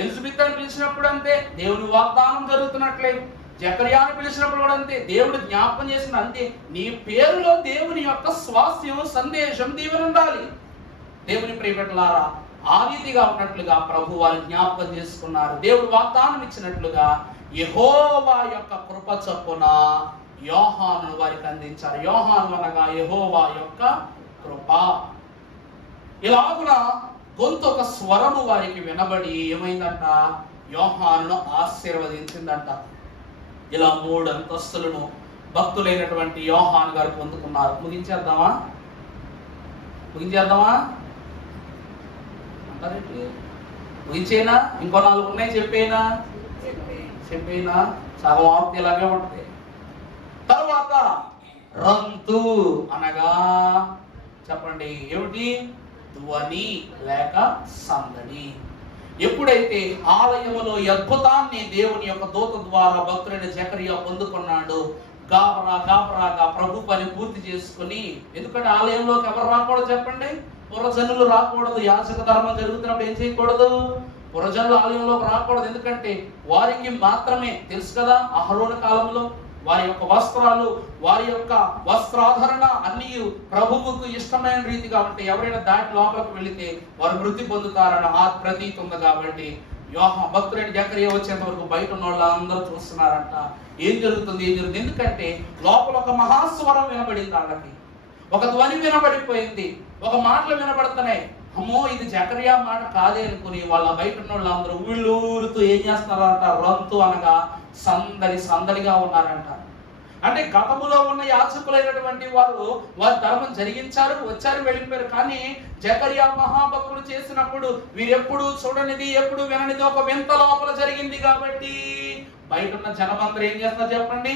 ఎలిజబెత్ అని పిలిచినప్పుడు అంతే, దేవుని వాగ్దానం జరుగుతున్నట్లే. జకర్యాను పిలిచినప్పుడు కూడా అంతే, దేవుడు జ్ఞాపకం చేసిన అంతే. నీ పేరులో దేవుని యొక్క స్వాస్థ్యం, సందేశం, దీవెన ఉండాలి. దేవుని ప్రియబిడ్డలారా, ఆ రీతిగా ఉన్నట్లుగా ప్రభు వారు జ్ఞాపకం చేసుకున్నారు. దేవుడు వాగ్దానం ఇచ్చినట్లుగా యెహోవా యొక్క కృప చొప్పున యోహాను వారికి అందించారు. యోహాను అనగా యెహోవా యొక్క కృప. ఇలాగున గొంతు ఒక స్వరము వారికి వినబడి ఏమైందంట? యోహానును ఆశీర్వదించిందంట. ఇలా 3 అంతస్తులను భక్తులైనటువంటి యోహాను గారు పొందుకున్నారు. ముగించేద్దామా? అంటారేంటి? ముగించేనా? ఇంకో 4 ఉన్నాయి, చెప్పేనా? సగం ఆప్తి ఇలాగే ఉంటుంది. తర్వాత రంతు అనగా చెప్పండి ఏమిటి? ధ్వని లేక సందడి. ఎప్పుడైతే ఆలయములో అద్భుతాన్ని దేవుని యొక్క దూత ద్వారా భక్తుడైన జకరియా పొందుకున్నాడు, గాబరాగా ప్రభు పని పూర్తి చేసుకుని, ఎందుకంటే ఆలయంలోకి ఎవరు రాకూడదు చెప్పండి? పురజనులు రాకూడదు. యాజక ధర్మం జరుగుతున్నప్పుడు ఏం చేయకూడదు? పురజనులు ఆలయంలోకి రాకూడదు. ఎందుకంటే వారికి మాత్రమే తెలుసు కదా, అహరోను కాలంలో వారి యొక్క వస్త్రాలు, వారి యొక్క వస్త్రాధరణ అన్ని ప్రభువుకు ఇష్టమైన రీతిగా ఉంటే ఎవరైనా దాటి లోపలికి వెళితే వారు మృతి పొందుతారని ఆ ప్రతీతి ఉంది. కాబట్టి భక్తుడైన జకరియా వచ్చేంత వరకు బయట ఉన్న వాళ్ళందరూ చూస్తున్నారంట ఏం జరుగుతుంది. ఎందుకంటే లోపల ఒక మహాస్వరం వినబడింది, వాళ్ళకి ఒక ధ్వని వినబడిపోయింది, ఒక మాటలు వినబడుతున్నాయి. అమ్మో ఇది జకరియా మాట కాదే అనుకుని వాళ్ళ బయట ఉన్న వాళ్ళందరూ ఊళ్ళూరుతూ ఏం చేస్తున్నారంట? రంతు అనగా సందడిగా ఉన్నారంట. అంటే గతములో ఉన్న యాజకులైనటువంటి వారు ధర్మం జరిగించారు, వచ్చారు, వెళ్ళిపోయారు. కానీ జకరియా మహాభక్తులు చేసినప్పుడు వీరెప్పుడు చూడనిది, ఎప్పుడు విననిది ఒక వింత లోపల జరిగింది. కాబట్టి బయట ఉన్న జనమందరూ ఏం చేస్తున్నారు చెప్పండి?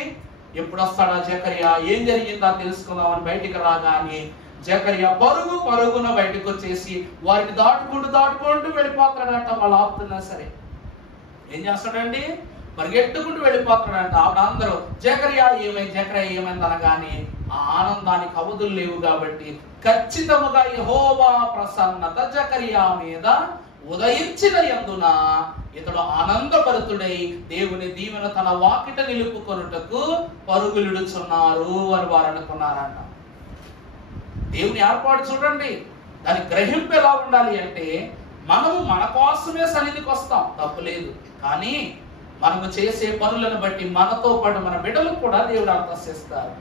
ఎప్పుడు వస్తాడా జకరియా, ఏం జరిగిందా తెలుసుకుందామని బయటికి రాగానే జకరియా పరుగున బయటకు వచ్చేసి వారిని దాటుకుంటూ వెళ్ళిపోతాడంట. వాళ్ళు ఆపుతున్నా సరే ఏం చేస్తాడండి? పరిగెట్టుకుంటూ వెళ్ళిపోతాడంట. అందరూ జకరియా ఏమైంది అనగానే ఆ ఆనందానికి అవధులు లేవు. కాబట్టి ఖచ్చితముగా యెహోవా ప్రసన్నత జకరియా మీద ఉదయించిన యందున ఇతడు ఆనందభరితుడై దేవుని దీవెన తన వాకిట నిలుపుకొనుటకు పరుగులిడుచున్నారు అని వారు అనుకున్నారంట. దేవుని ఏర్పాటు చూడండి, దాని గ్రహింపు ఎలా ఉండాలి అంటే, మనము మన కోసమే సన్నిధికి వస్తాం, తప్పులేదు. కానీ మనము చేసే పనులను బట్టి మనతో పాటు మన బిడ్డలు కూడా దేవుడు ఆశిస్తారు.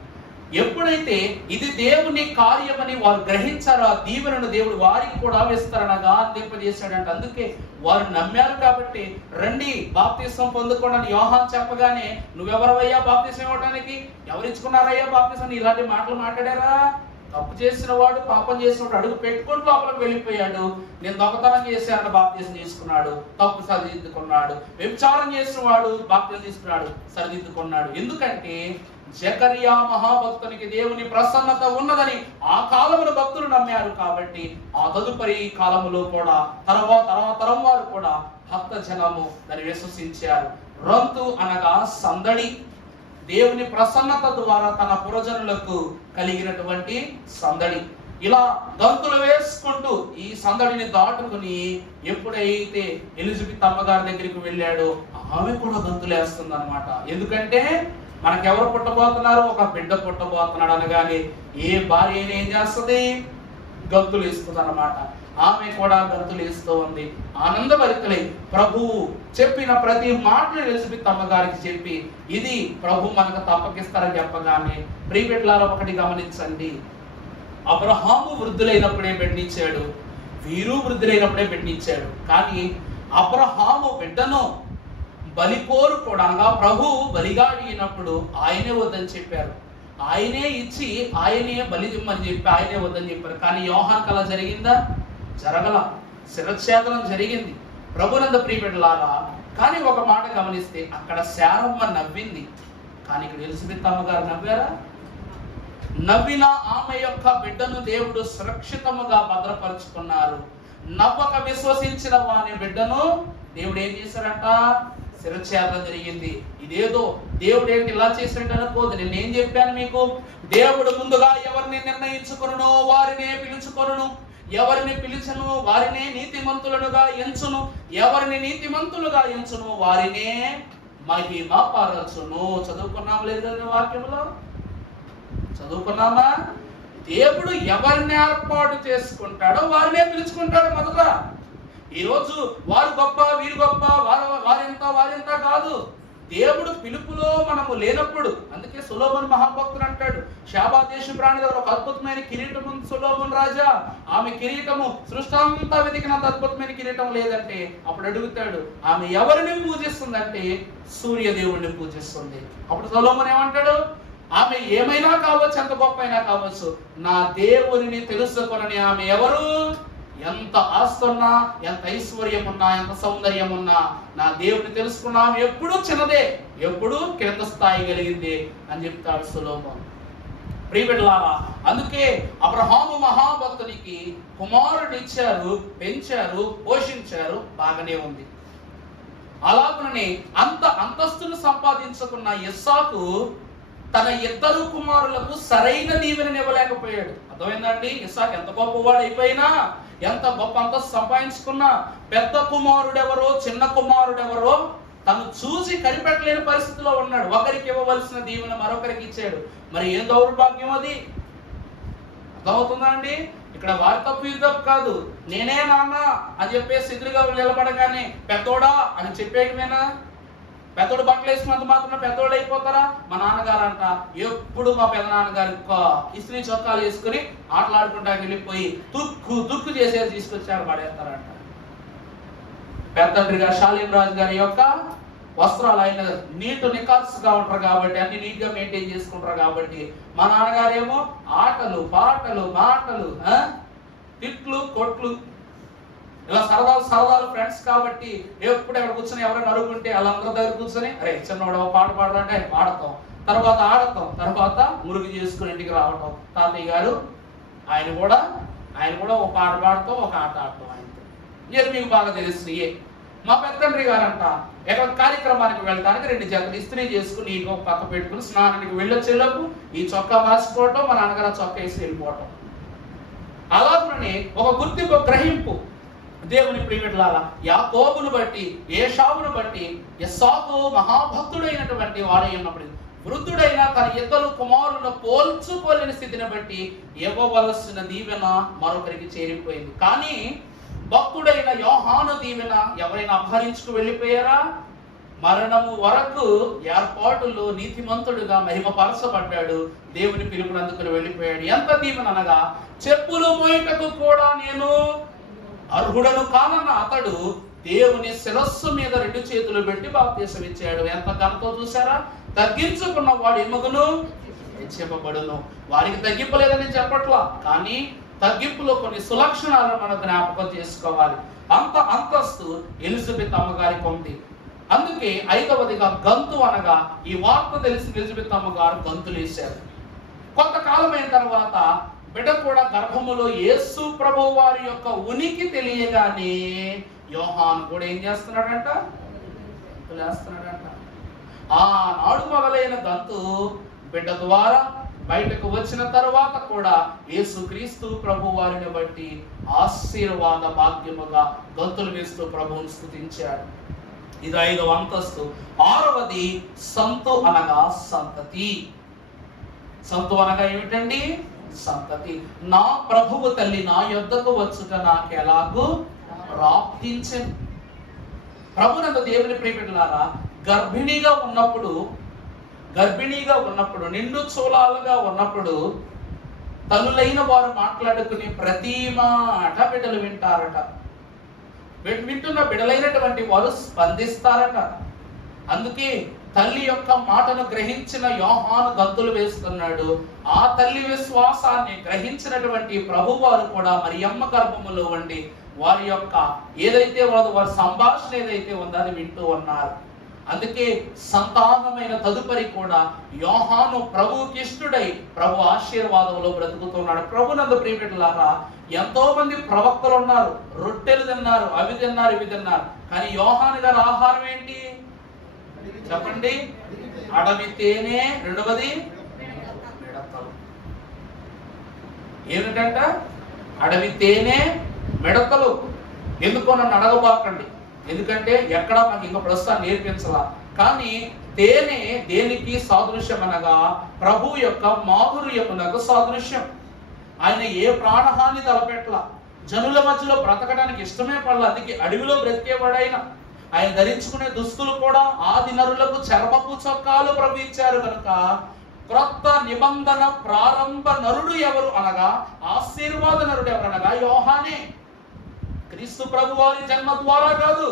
ఎప్పుడైతే ఇది దేవుని కార్యమని వారు గ్రహించారో ఆ దీవెనను దేవుడు వారికి కూడా విస్తరణగా అందింపజేశాడంట. అందుకే వారు నమ్మారు. కాబట్టి రండి బాప్తిస్మం పొందుకోవడానికి యోహాను చెప్పగానే నువ్వెవరవయ్యా బాప్తిస్మం ఇవ్వడానికి? ఎవరిచ్చుకున్నారయ్యా బాప్తిస్మం? ఇలాంటి మాటలు మాట్లాడారా? తప్పు చేసిన వాడు, పాపం చేసిన వాడు అడుగు పెట్టుకుంటూ లోపలికి వెళ్ళిపోయాడు. నేను దొంగతనం చేశానని బాప్తిస్మం తీసుకున్నాడు, తప్పు సరిదిద్దుకున్నాడు. వ్యభిచారం చేసిన వాడు బాప్తిస్మం తీసుకున్నాడు, సరిదిద్దుకున్నాడు. ఎందుకంటే జకరియా మహాభక్తునికి దేవుని ప్రసన్నత ఉన్నదని ఆ కాలములో భక్తులు నమ్మారు. కాబట్టి ఆ తదుపరి కాలములో కూడా తరం వారు కూడా భక్త జనము దాన్ని విశ్వసించారు. రంతు అనగా సందడి, దేవుని ప్రసన్నత ద్వారా తన పురజనులకు కలిగినటువంటి సందడి. ఇలా గంతులు వేసుకుంటూ ఈ సందడిని దాటుకుని ఎప్పుడైతే ఎలిజబెత్ అమ్మగారి దగ్గరికి వెళ్ళాడో ఆమె కూడా గంతులు వేస్తుంది అనమాట. ఎందుకంటే మనకెవరు పుట్టబోతున్నారు? ఒక బిడ్డ పుట్టబోతున్నాడు అనగానే ఏ భార్య ఏం చేస్తుంది? గంతులు వేస్తుంది అన్నమాట. ఆమె కూడా గంతులు వేస్తూ ఉంది. ఆనందభరితులై ప్రభువు చెప్పిన ప్రతి మాటను ఎలిజబెత్ అమ్మగారికి చెప్పి ఇది ప్రభు మనకు తప్పకిస్తారని చెప్పగానే, ప్రియబిడ్డలారా ఒకటి గమనించండి, అబ్రహాము వృద్ధులైనప్పుడే బిడ్డనిచ్చాడు, వీరు వృద్ధులైనప్పుడే బిడ్డనిచ్చాడు. కానీ అబ్రహాము బిడ్డను బలిపోరు కూడా అనగా ప్రభు బలిగా అడిగినప్పుడు ఆయనే వద్దని చెప్పారు. ఆయనే ఇచ్చి ఆయనే బలి ఇమ్మని చెప్పి ఆయనే వద్దని చెప్పారు. కానీ యోహానుకు అలా జరిగిందా? జరగల. శిరచ్ఛేదనం జరిగింది ప్రభునందు ప్రియబిడ్డలారా. కానీ ఒక మాట గమనిస్తే అక్కడ శారమ్మ నవ్వింది, కానీ ఇక్కడ ఎలిజబెత్ అమ్మగారు నవ్వారా? నవ్విన ఆమె యొక్క బిడ్డను దేవుడు సురక్షితముగా భద్రపరుచుకున్నారు. నవ్వక విశ్వసించిన వాని బిడ్డను దేవుడు ఏం చేశారంట? శిరచ్ఛేదనం జరిగింది. ఇదేదో దేవుడు ఏంటి ఇలా చేసినట్టు అనుకోదు. నేనేం చెప్పాను మీకు? దేవుడు ముందుగా ఎవరిని నిర్ణయించుకొనునో వారినే పిలుచుకొనును, ఎవరిని పిలిచను వారినే నీతిమంతులుగా ఎంచును, ఎవరిని నీతిమంతులుగా ఎంచును వారినే మహిమ పరచును. చదువుకున్నాము లేదు వాక్యంలో? చదువుకున్నామా? దేవుడు ఎవరిని ఏర్పాటు చేసుకుంటాడో వారినే పిలుచుకుంటాడు మొదట. ఈరోజు వారు గొప్ప వీరు గొప్ప వారెంత కాదు. దేవుడు పిలుపులో మనము లేనప్పుడు, అందుకే సొలొమోను మహాభక్తుడు అంటాడు, షాబా దేశ ప్రాణి దగ్గర ఒక అద్భుతమైన కిరీటం ఉంది సొలొమోను రాజా, ఆమె కిరీటము సృష్టి అంతా వెతికినంత అద్భుతమైన కిరీటం లేదంటే అప్పుడు అడుగుతాడు ఆమె ఎవరిని పూజిస్తుందంటే సూర్యదేవుడిని పూజిస్తుంది. అప్పుడు సొలొమోను ఏమంటాడు? ఆమె ఏమైనా కావచ్చు, ఎంత గొప్ప అయినా కావచ్చు, నా దేవుడిని తెలుసుకొనని ఆమె ఎవరు? ఎంత ఆస్తున్నా, ఎంత ఐశ్వర్యం ఉన్నా, ఎంత సౌందర్యం ఉన్నా, నా దేవుడిని తెలుసుకున్నా ఆమె ఎప్పుడూ చిన్నదే, ఎప్పుడూ కింద స్థాయి కలిగింది అని చెప్తాడు సొలొమోను. ప్రియబిడ్డలారా, అందుకే అబ్రహాము మహాభక్తునికి కుమారుడు ఇచ్చారు, పెంచారు, పోషించారు, బాగానే ఉంది. అలాగనే అంత అంతస్తును సంపాదించుకున్న ఇస్సాకు తన ఇద్దరు కుమారులకు సరైన దీవెనని ఇవ్వలేకపోయాడు. అర్థమైందండి? ఇస్సాకు ఎంత గొప్పవాడు అయిపోయినా, ఎంత గొప్ప అంతస్తు సంపాదించుకున్నా, పెద్ద కుమారుడెవరో చిన్న కుమారుడెవరో తను చూసి కనిపెట్టలేని పరిస్థితిలో ఉన్నాడు. ఒకరికి ఇవ్వవలసిన దీవెన మరొకరికి ఇచ్చాడు. మరి ఏం దౌర్భాగ్యం అది? అర్థమవుతుందా అండి? ఇక్కడ వారి తప్పు ఇది తప్పు కాదు. నేనే నాన్న అని చెప్పేసి ఎదురుగా నిలబడగానే పెద్దోడా అని చెప్పేయమేనా? పెద్దోడు బట్టలు వేసుకున్నంత మాత్రం పెద్దోడు అయిపోతారా? మా నాన్నగారు అంట ఎప్పుడు మా పెద్ద నాన్నగారు ఇస్త్రీ చొక్కాలు వేసుకుని ఆటలాడుకుంటా వెళ్ళిపోయి దుక్కు చేసేది తీసుకొచ్చారు పడేస్తారంట. పెద్దండ్రి గారు షాలేం రాజు గారి యొక్క వస్త్రాలు ఆయన నికాల్స్గా ఉంటారు కాబట్టి, అన్ని నీట్ గా మెయింటైన్ చేసుకుంటారు కాబట్టి, మా నాన్నగారేమో ఆటలు పాటలు మాటలు తిట్లు కొట్లు ఇలా సరదాలు ఫ్రెండ్స్ కాబట్టి ఎప్పుడు ఎక్కడ కూర్చొని ఎవరైనా అడుగుంటే వాళ్ళందరి దగ్గర కూర్చొని అరే చిన్నవాడు పాట పాడాలంటే పాడతాం, తర్వాత ఆడతాం, తర్వాత మురుగు చేసుకుని ఇంటికి రావటం. తాతయ్య గారు ఆయన కూడా ఒక పాట పాడతాం, ఒక ఆట ఆడతాం. ఆయనతో ఇది మీకు బాగా తెలుస్తుంది. మా పెద్దండ్రి గారంట ఎక్కడ కార్యక్రమానికి వెళ్ళడానికి 2 జతలు ఇస్త్రీ చేసుకుని ఇంకో పక్క పెట్టుకుని స్నానానికి వెళ్ళొచ్చేలోపు ఈ చొక్కా మార్చుకోవటం, మా నాన్నగారు చొక్కా వేసి వెళ్ళిపోవటం. అలాగనే ఒక గుర్తింపు గ్రహింపు. దేవుని ప్రియబిడ్డలారా, యాకోబును బట్టి ఏశావును బట్టి ఇస్సాకు మహాభక్తుడైనటువంటి వాడై ఉన్నప్పుడు వృద్ధుడైన తన ఇద్దరు కుమారులను పోల్చుకోలేని స్థితిని బట్టి ఇవ్వవలసిన దీవెన మరొకరికి చేరిపోయింది. కానీ భక్తుడైన యోహాను దీవెన ఎవరైనా అపహరించుకు వెళ్ళిపోయారా? మరణము వరకు ఏర్పాటులో నీతిమంతుడుగా మహిమపరచబడ్డాడు. దేవుని పిలుపుని అందుకుని వెళ్ళిపోయాడు. ఎంత దీవెన అనగా చెప్పులు మోయటకు కూడా నేను అర్హుడను కానన్న అతడు దేవుని శిరస్సు మీద 2 చేతులు పెట్టి బాప్తీసం ఇచ్చాడు. ఎంత ఘనతో చూసారా? తగ్గించుకున్న వాడు ఎముగును హెచ్చింపబడును. వారికి తగ్గింపలేదని చెప్పట్లా, కానీ తగ్గింపులో కొన్ని సులక్షణాలను మనం జ్ఞాపకం చేసుకోవాలి. అంత అంతస్తు ఎలిజబెత్ అమ్మగారికి ఉంది. అందుకే 5వదిగా గంతు అనగా ఈ వార్త తెలిసి ఎలిజబెత్ అమ్మగారు గంతులేశారు. కొంతకాలమైన తర్వాత బిడ్డ కూడా గర్భములో యేసు ప్రభు వారి యొక్క ఉనికి తెలియగానే యోహాను కూడా ఏం చేస్తున్నాడంట? గంతులేస్తున్నాడంట. ఆనాడు మొదలైన గంతు బిడ్డ ద్వారా బయటకు వచ్చిన తర్వాత కూడా యేసుక్రీస్తు ప్రభు వారిని బట్టి ఆశీర్వాద భాగ్యముగా గంతులు వేస్తూ ప్రభువును స్తుతించాడు. ఇది 5వ అంతస్తు. 6వది సంతు అనగా సంతతి. సంతు అనగా ఏమిటండి? సంతతి. నా ప్రభువు తల్లి నా యొద్దకు వచ్చుట నాకు ఎలాగూ ప్రాప్తించెను. ప్రభునందు దేవుని ప్రియబిడ్డలారా, గర్భిణీగా ఉన్నప్పుడు నిండు చూలాలుగా ఉన్నప్పుడు తల్లులైన వారు మాట్లాడుకునే ప్రతి మాట బిడ్డలు వింటారట. వింటున్న బిడ్డలైనటువంటి వారు స్పందిస్తారట. అందుకే తల్లి యొక్క మాటను గ్రహించిన యోహాను గంతులు వేస్తున్నాడు. ఆ తల్లి విశ్వాసాన్ని గ్రహించినటువంటి ప్రభువారు కూడా మరియమ్మ గర్భములో ఉండి వారి యొక్క ఏదైతే వారి సంభాషణ ఏదైతే ఉందో అది వింటూ ఉన్నారు. అందుకే సంతానమైన తదుపరి కూడా యోహాను ప్రభువుకి ఇష్టుడై ప్రభు ఆశీర్వాదంలో బ్రతుకుతున్నాడు. ప్రభునందు ప్రియమిత్రులారా, ఎంతో మంది ప్రవక్తలు ఉన్నారు, రొట్టెలు తిన్నారు, అవి తిన్నారు, ఇవి తిన్నారు. కానీ యోహాను గారి ఆహారం ఏంటి చెప్పండి? అడవి తేనె, రెండవది మిడతలు. ఏమిటంట? అడవి తేనె, మిడతలు. ఎందుకో నన్ను అడగబాకండి, ఎందుకంటే ఎక్కడ మాకు ఇంకా ప్రస్తుతం నేర్పించలా. కానీ తేనె దేనికి సాదృశ్యం అనగా ప్రభు యొక్క మాధుర్యమునకు సాదృశ్యం. ఆయన ఏ ప్రాణహాని తలపెట్ల, జనుల మధ్యలో బ్రతకడానికి ఇష్టమే పడల. అందుకే అడవిలో బ్రతికేవాడైన ఆయన ధరించుకునే దుస్తులు కూడా ఆది నరులకు చర్మపు చొక్కాలు ప్రభు ఇచ్చారు కనుక క్రొత్త నిబంధన ప్రారంభ నరుడు ఎవరు అనగా, ఆశీర్వాద నరుడు ఎవరు అనగా యోహానే. క్రీస్తు ప్రభు వారి జన్మ ద్వారా కాదు,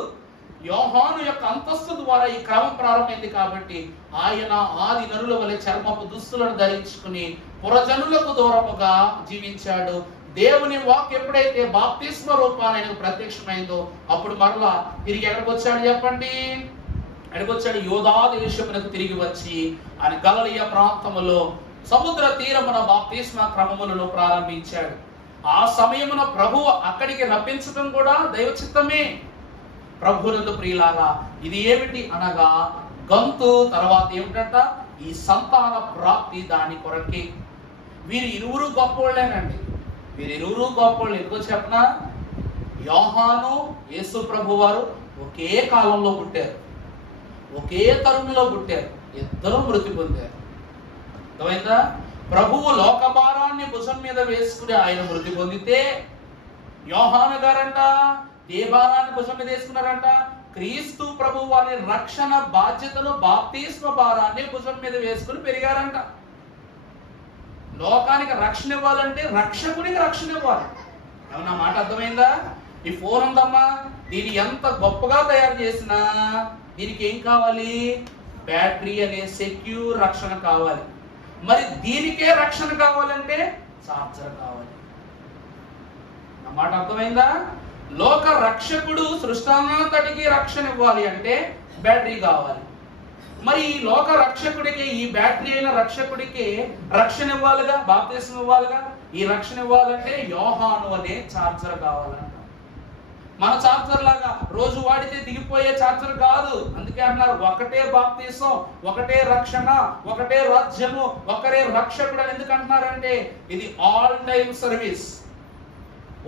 యోహాను యొక్క అంతస్తు ద్వారా ఈ క్రమం ప్రారంభమైంది. కాబట్టి ఆయన ఆది నరుల వలె చర్మపు దుస్తులను ధరించుకుని పురజనులకు దూరముగా జీవించాడు. దేవుని వాక్ ఎప్పుడైతే బాప్తిస్మ రూపాన్ని ప్రత్యక్షమైందో అప్పుడు మరలా తిరిగి ఎక్కడికి వచ్చాడు చెప్పండి? ఎక్కడికి వచ్చాడు? యోధా దేశమునకు తిరిగి వచ్చి ఆయన గలిలయ ప్రాంతములో సముద్ర తీరమున బాప్తిస్మ క్రమములను ప్రారంభించాడు. ఆ సమయమున ప్రభువు అక్కడికి రప్పించడం కూడా దైవ చిత్తమే. ప్రభువునందు ప్రియులారా, ఇది ఏమిటి అనగా గంతు తర్వాత ఏమిటంట? ఈ సంతాన ప్రాప్తి దాని కొరకే. వీరు ఇరువురు గొప్పవాళ్ళేనండి, వీరు ఇరువురు గొప్పవాళ్ళు. ఎందుకో చెప్పనా? యోహాను యేసు ప్రభు వారు ఒకే కాలంలో పుట్టారు, ఒకే తరుణంలో పుట్టారు, ఇద్దరు మృతి పొందారు. అర్థమైందా? ప్రభువు లోకభారాన్ని భుజం మీద వేసుకుని ఆయన మృతి పొందితే, యోహాను గారంట ఏ భారాన్ని భుజం మీద వేసుకున్నారంట? క్రీస్తు ప్రభు వారి రక్షణ బాధ్యతను, బాప్తిస్మ భారాన్ని భుజం మీద వేసుకుని పెరిగారంట. లోకానికి రక్షణ ఇవ్వాలంటే రక్షకునికి రక్షణ ఇవ్వాలి. ఏమన్నా మాట అర్థమైందా? ఈ ఫోన్ ఉందమ్మా, దీన్ని ఎంత గొప్పగా తయారు చేసినా దీనికి ఏం కావాలి? బ్యాటరీ అనే సెక్యూర్ రక్షణ కావాలి. మరి దీనికే రక్షణ కావాలంటే చార్జర్ కావాలి. నా మాట అర్థమైందా? లోక రక్షకుడు సృష్టాంతటికి రక్షణ ఇవ్వాలి అంటే బ్యాటరీ కావాలి. మరి ఈ లోక రక్షకుడికి, ఈ బ్యాటరీ అయిన రక్షకుడికి రక్షణ ఇవ్వాలిగా, బాప్తిస్మం ఇవ్వాలిగా. ఈ రక్షణ ఇవ్వాలంటే యోహాను అనే చార్జర్ కావాలంట. మన చార్జర్ లాగా రోజు వాడితే దిగిపోయే చార్జర్ కాదు. అందుకే అన్నారు ఒకటే బాప్తిసం, ఒకటే రక్షణ, ఒకటే రాజ్యము, ఒకరే రక్షకుడు అని ఎందుకు అంటున్నారంటే ఇది ఆల్ టైమ్ సర్వీస్.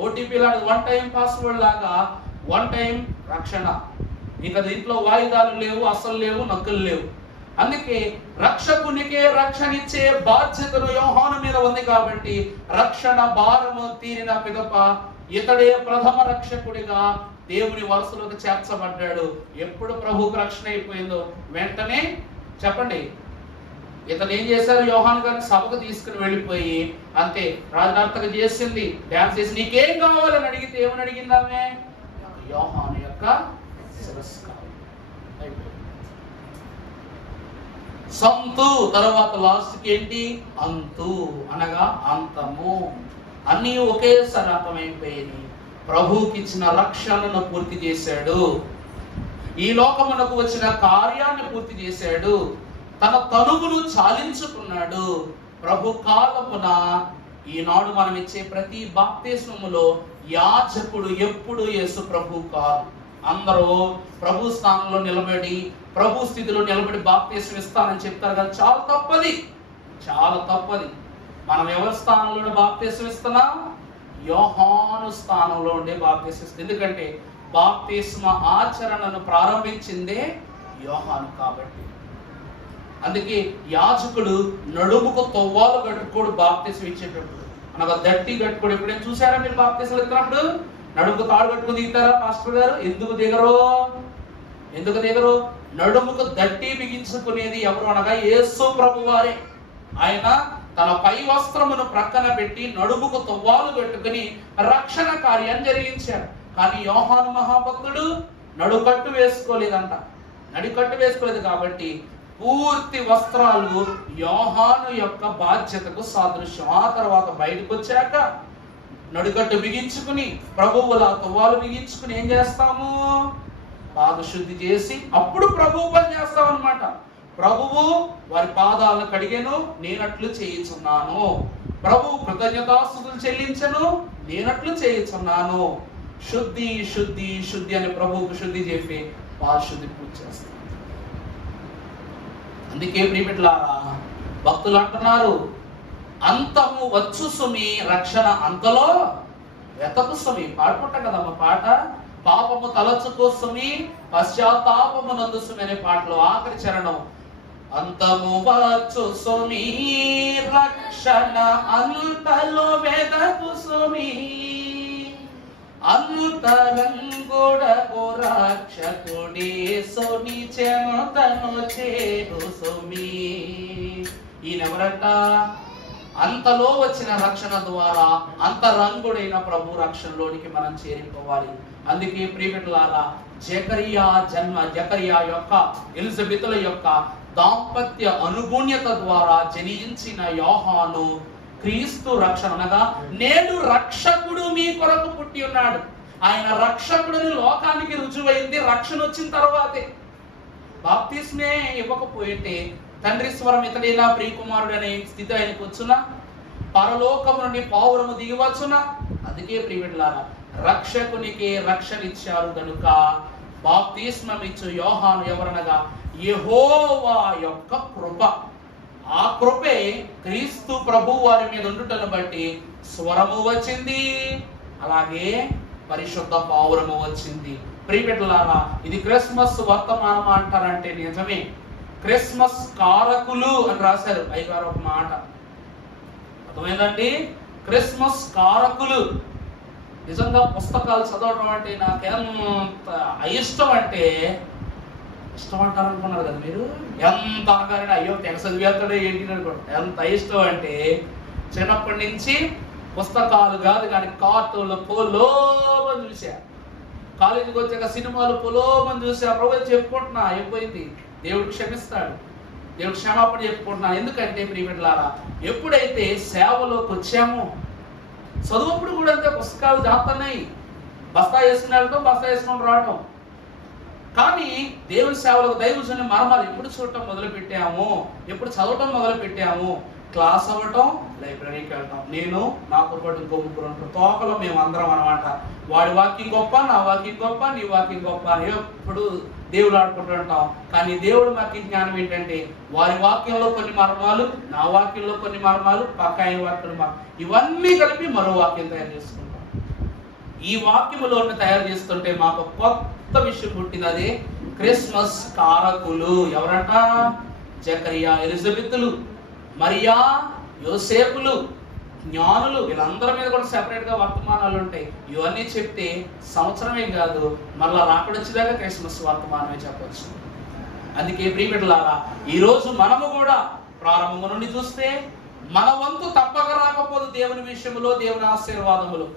ఓటీపీ లాగా వన్ టైం పాస్వర్డ్ లాగా వన్ టైం రక్షణ. ఇక దీంట్లో వాయిదాలు లేవు, అసలు లేవు, నక్కులు లేవు. అందుకే రక్షకునికే రక్షణ ఇచ్చే బాధ్యతను యోహాను మీద ఉంది. కాబట్టి రక్షణ భారము తీరిన పిదప ఇతడే ప్రథమ రక్షకుడిగా దేవుని వరుసలోకి చేర్చబడ్డాడు. ఎప్పుడు ప్రభువుకు రక్షణ అయిపోయిందో వెంటనే చెప్పండి, ఇతను ఏం చేశారు? యోహాను గారిని సభకు తీసుకుని వెళ్ళిపోయి అంతే రాజనర్తక చేసింది, డాన్స్ చేసి నీకేం కావాలని అడిగితే ఏమని అడిగింది ఆమె? యోహాను యొక్క శిరస్సు కావాలి. సంతు తర్వాత లాస్ట్కి ఏంటి? అంతు అనగా అంతము. అన్నీ ఒకేసారి అంతమైపోయింది. ప్రభువుకి ఇచ్చిన రక్షణను పూర్తి చేశాడు, ఈ లోకమునకు వచ్చిన కార్యాన్ని పూర్తి చేశాడు, తన తనువును చాలించుకున్నాడు. ప్రభు కాలమున ఈనాడు మనం ఇచ్చే ప్రతి బాప్తిస్మములో యాజకుడు ఎప్పుడు యేసు ప్రభు కాదు. అందరూ ప్రభు స్థానంలో నిలబడి, ప్రభు స్థితిలో నిలబడి బాప్తిస్మం ఇస్తానని చెప్తారు కానీ చాలా తప్పది, చాలా తప్పది. మనం ఎవరి స్థానంలో బాప్తిస్మం ఇస్తున్నాం? యోహాను స్థానంలో ఉండే బాప్తిస్మం ఇస్తాం. ఎందుకంటే బాప్తిస్మ ఆచరణను ప్రారంభించిందే యోహాను కాబట్టి. అందుకే యాజకుడు నడుముకు తొవ్వాలు కట్టుకోడు బాప్తిస్మం ఇచ్చేటప్పుడు, అనగా దట్టి కట్టుకోడు. ఎప్పుడైనా చూసారా మీరు బాప్తిస్మం ఇచ్చినప్పుడు? నడుముకు తాడు కట్టుకుని దిగుతారా పాస్టర్ గారు? ఎందుకు దిగరు? ఎందుకు దిగరు? నడుముకు దట్టి బిగించుకునేది ఎవరు అనగా యేసు ప్రభు వారే. ఆయన తన పై వస్త్రమును ప్రక్కన పెట్టి నడుముకు తొవ్వాలు కట్టుకుని రక్షణ కార్యం జరిగించాడు. కానీ యోహాను మహాభక్తుడు నడుకట్టు వేసుకోలేదంట. నడికట్టు వేసుకోలేదు కాబట్టి పూర్తి వస్త్రాలు యోహాను యొక్క బాధ్యతకు సాదృశ్యం. ఆ తర్వాత బయటకు వచ్చాక నడికట్టు బిగించుకుని ప్రభువుల తువ్వాలు బిగించుకుని ఏం చేస్తాము? పాదశుద్ధి చేసి అప్పుడు ప్రభువు పని చేస్తాం అన్నమాట. ప్రభువు వారి పాదాలను కడిగెను, నేనట్లు చేయుచున్నాను. ప్రభువు కృతజ్ఞతాస్తుతులు చెల్లించను, నేనట్లు చేయుచున్నాను. శుద్ధి శుద్ధి శుద్ధి అని ప్రభువుకు శుద్ధి చెప్పి పాదశుద్ధి పూజ చేస్తాం. అందుకే ప్రియమిత్రులారా, భక్తులు అంటున్నారు, అంతము వచ్చు సుమి రక్షణ అంతలో వెతకు సుమి. పాడుకుంటాం కదమ్మ పాట, పాపము తలచుకో సుమి పశ్చాత్తాపము నందు సుమి అనే పాటలో ఆఖరి చరణం, అంతము వచ్చు సుమి రక్షణ అంతలో వెతకు సుమి అంతరంగుడకు రక్షకుడే సుని చెమతను చేరు సుమి. ఈయనెవరంట? అంతలో వచ్చిన రక్షణ ద్వారా అంతరంగుడైన ప్రభు రక్షణలోనికి మనం చేరిపోవాలి. అందుకే ప్రియమిత్రులారా, జకరియా యొక్క ఎలిజబెతుల యొక్క దాంపత్య అనుగుణ్యత ద్వారా జనించిన యోహాను క్రీస్తు రక్షణ అనగా నేడు రక్షకుడు మీ కొరకు పుట్టి ఉన్నాడు. ఆయన రక్షకుడిని లోకానికి రుజువైంది రక్షణ వచ్చిన తర్వాతే. బాప్తిస్మే ఇవ్వకపోయింటే తండ్రి స్వరం ఇతడైనా ప్రియకుమారుడు అనే స్థితి ఆయనకు వచ్చునా? పరలోకము నుండి పావురము దిగివచ్చునా? అందుకే ప్రియమిత్రులారా, రక్షకునికి రక్షణ ఇచ్చారు కనుక బాప్తిస్మం ఇచ్చు యోహాను ఎవరనగా యెహోవా యొక్క కృప. ఆ కృపే క్రీస్తు ప్రభు వారి మీద ఉండుటను బట్టి స్వరము వచ్చింది, అలాగే పరిశుద్ధ పావురము వచ్చింది. ప్రియమిత్రులారా, ఇది క్రిస్మస్ వర్తమానం అంటారంటే నిజమే. క్రిస్మస్ కారకులు అని రాశారు అయ్యగారు ఒక మాట. అర్థమైందండి? క్రిస్మస్ కారకులు. నిజంగా పుస్తకాలు చదవడం అంటే నాకు ఎంత అయిష్టం అంటే, ఇష్టం అంటారు అనుకున్నారు కదా మీరు, ఎంత అనగానే అయ్యో తెగ చదివేస్తాడో ఏంటి అనుకోండి. ఎంత ఇష్టం అంటే చిన్నప్పటి నుంచి పుస్తకాలు కాదు కానీ కార్టూన్లు పొలోమని చూసా. కాలేజీకి వచ్చాక సినిమాలు పొలోమని చూసా. ప్రభు చెప్పుకుంటున్నా, అయిపోయింది, దేవుడు క్షమిస్తాడు, దేవుడు క్షమాపణ చెప్పుకుంటున్నా. ఎందుకంటే ప్రియమిత్రులారా, ఎప్పుడైతే సేవలోకి వచ్చామో, చదువుప్పుడు కూడా అంతే, పుస్తకాలు జాతున్నాయి, బస్తా వేసుకుని వెళ్ళడం, బస్తా వేసుకొని రావడం. కానీ దేవుని సేవలకు దైవజనుని మర్మాలు ఎప్పుడు చూడటం మొదలు పెట్టాము, ఎప్పుడు చదవటం మొదలు పెట్టాము, క్లాస్ అవ్వటం, లైబ్రరీకి వెళ్ళటం. నేను నాతో పాటు ఇంకో ముగ్గురు ఉంటారు, తోకలో మేము అందరం అనమాట. వాడి వాక్యం గొప్ప, నా వాక్యం గొప్ప, నీ వాక్యం గొప్ప అని ఎప్పుడు దేవుడు ఆడుకుంటూ ఉంటాం. కానీ దేవుడు మాకు జ్ఞానం ఏంటంటే, వారి వాక్యంలో కొన్ని మర్మాలు, నా వాక్యంలో కొన్ని మర్మాలు, పక్క ఆయన వాక్యం ఇవన్నీ కలిపి మరో వాక్యం తయారు చేసుకుంటాం. ఈ వాక్యములో తయారు చేస్తుంటే మాకు కొత్త విషయం పుట్టింది, అదే క్రిస్మస్ కారకులు. ఎవరంట? జకరియా, ఎలిజబెతులు, మరియా, యోసేపులు, జ్ఞానులు, వీళ్ళందరి మీద కూడా సెపరేట్ గా వర్తమానాలు ఉంటాయి. ఇవన్నీ చెప్తే సంవత్సరమే కాదు, మళ్ళా రాకడొచ్చేదాకా క్రిస్మస్ వర్తమానమే చెప్పచ్చు. అందుకే ప్రియమిత్రులారా, ఈ రోజు మనము కూడా ప్రారంభం నుండి చూస్తే మన వంతు తప్పక రాకపోదు దేవుని విషయంలో, దేవుని ఆశీర్వాదములు.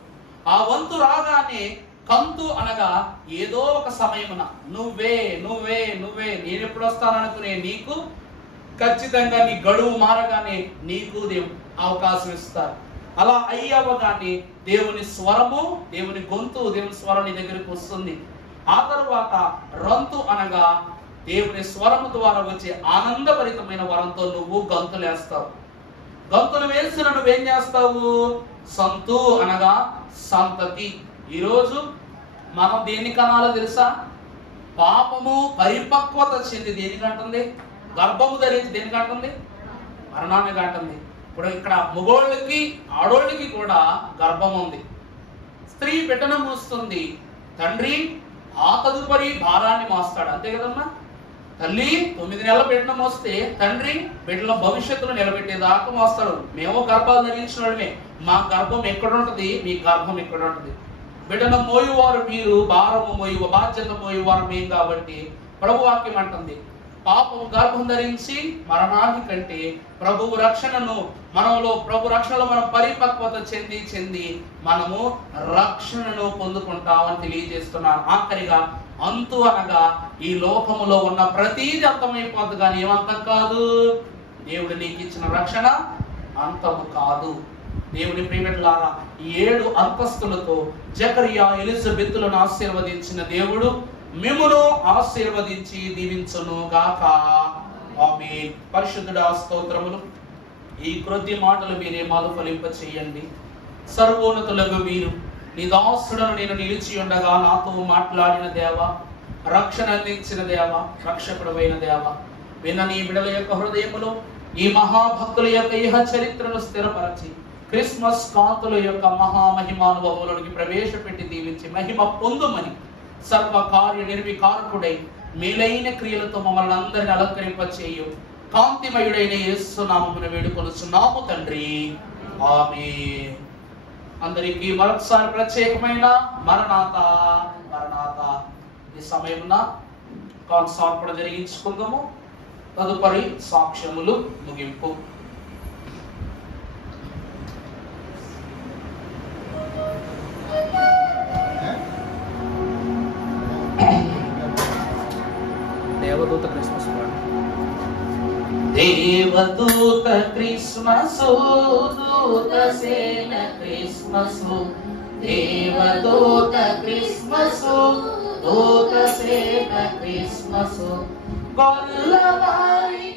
ఆ వంతు రాగానే కంతు అనగా ఏదో ఒక సమయమున నువ్వే నువ్వే నువ్వే నేను ఎప్పుడు వస్తాననుకునే నీకు ఖచ్చితంగా నీ గడువు మారగానే నీకు దేవుడు అవకాశం ఇస్తారు. అలా అయ్యవగానే దేవుని స్వరము, దేవుని గొంతు, దేవుని స్వరం నీ దగ్గరికి వస్తుంది. ఆ తరువాత రంతు అనగా దేవుని స్వరము ద్వారా వచ్చే ఆనందభరితమైన వరంతో నువ్వు గంతులు వేస్తావు. గంతులు వేసిన నువ్వేం చేస్తావు? సంతు అనగా సంతతి. ఈరోజు మనం దేన్ని కనాలో తెలుసా? పాపము పరిపక్వత చెంది దేనికంటుంది? గర్భము ధరించి దేనికంటుంది? మరణాన్ని కంటుంది. ఇప్పుడు ఇక్కడ మగోళ్ళకి ఆడోళ్ళకి కూడా గర్భం ఉంది. స్త్రీ బిడ్డను మోస్తుంది, తండ్రి ఆ తదుపరి భారాన్ని మోస్తాడు. అంతే కదమ్మా? తల్లి 9 నెలల బిడ్డను మోస్తే తండ్రి బిడ్డల భవిష్యత్తును నిలబెట్టేదాకా మోస్తాడు. మేము గర్భాలు ధరించిన వాళ్ళమే, మా గర్భం ఎక్కడ ఉంటుంది, మీ గర్భం ఎక్కడ ఉంటుంది. బిడ్డను మోయువారు మీరు, భారము మోయువ బాధ్యత మోయువారు మేము. కాబట్టి ప్రభు వాక్యం అంటుంది, పాపము గర్భం ధరించి మరణాన్ని కంటే ప్రభువు రక్షణను మనలో, ప్రభు రక్షణలో మనం పరిపక్వత చెంది మనము రక్షణను పొందుకుంటామని తెలియజేస్తున్నాను. ఆఖరిగా అంతు అనగా ఈ లోకములో ఉన్న ప్రతీది అంతమైపోద్ది, కానీ ఏమంతం కాదు, దేవుడు నీకు ఇచ్చిన రక్షణ అంతము కాదు. దేవుని ప్రియమిట్లారా, 7 అంతస్తులతో జకరియా ఎలిజబెతులను ఆశీర్వదించిన దేవుడు మిమ్మును ఆశీర్వదించి దీవించును గాక. ఆమేన్. పరిశుద్ధుడా స్తోత్రములు. ఈ కొద్ది మాటలు మీరేమాలు ఫలింప చేయండి. సర్వోన్నతులకు మీరు నీ దాసుడను నేను నిలిచి ఉండగా నాతో మాట్లాడిన దేవా, రక్షణ అందించిన దేవా, రక్షకుడమైన దేవా, విన్న నీ బిడల యొక్క హృదయములో ఈ మహాభక్తుల యొక్క ఇహ చరిత్రను స్థిరపరచి క్రిస్మస్ కాంతుల యొక్క మహామహిమానుభవంలోనికి ప్రవేశపెట్టి దీవించి మహిమ పొందుమని సర్వకార్య నిర్వికారకుడై మేలైన క్రియలతో మమ్మల్ని అందరిని అలంకరింపచేయు కాంతిమయుడైన యేసు నామమున వేడుకొనుచున్నాము తండ్రి. ఆమేన్. అందరికీ మరొకసారి ప్రత్యేకమైన మరణాత మరణాత. ఈ సమయమున కాన్సార్పణ జరిగించుకుందాము. తదుపరి సాక్ష్యములు ముగింపు. దేవదూత క్రిస్మస్ దేవదూత క్రిస్మస్ దూత సేన క్రిస్మస్ దేవదూత క్రిస్మస్ దూత సేన క్రిస్మస్ గొల్లవారి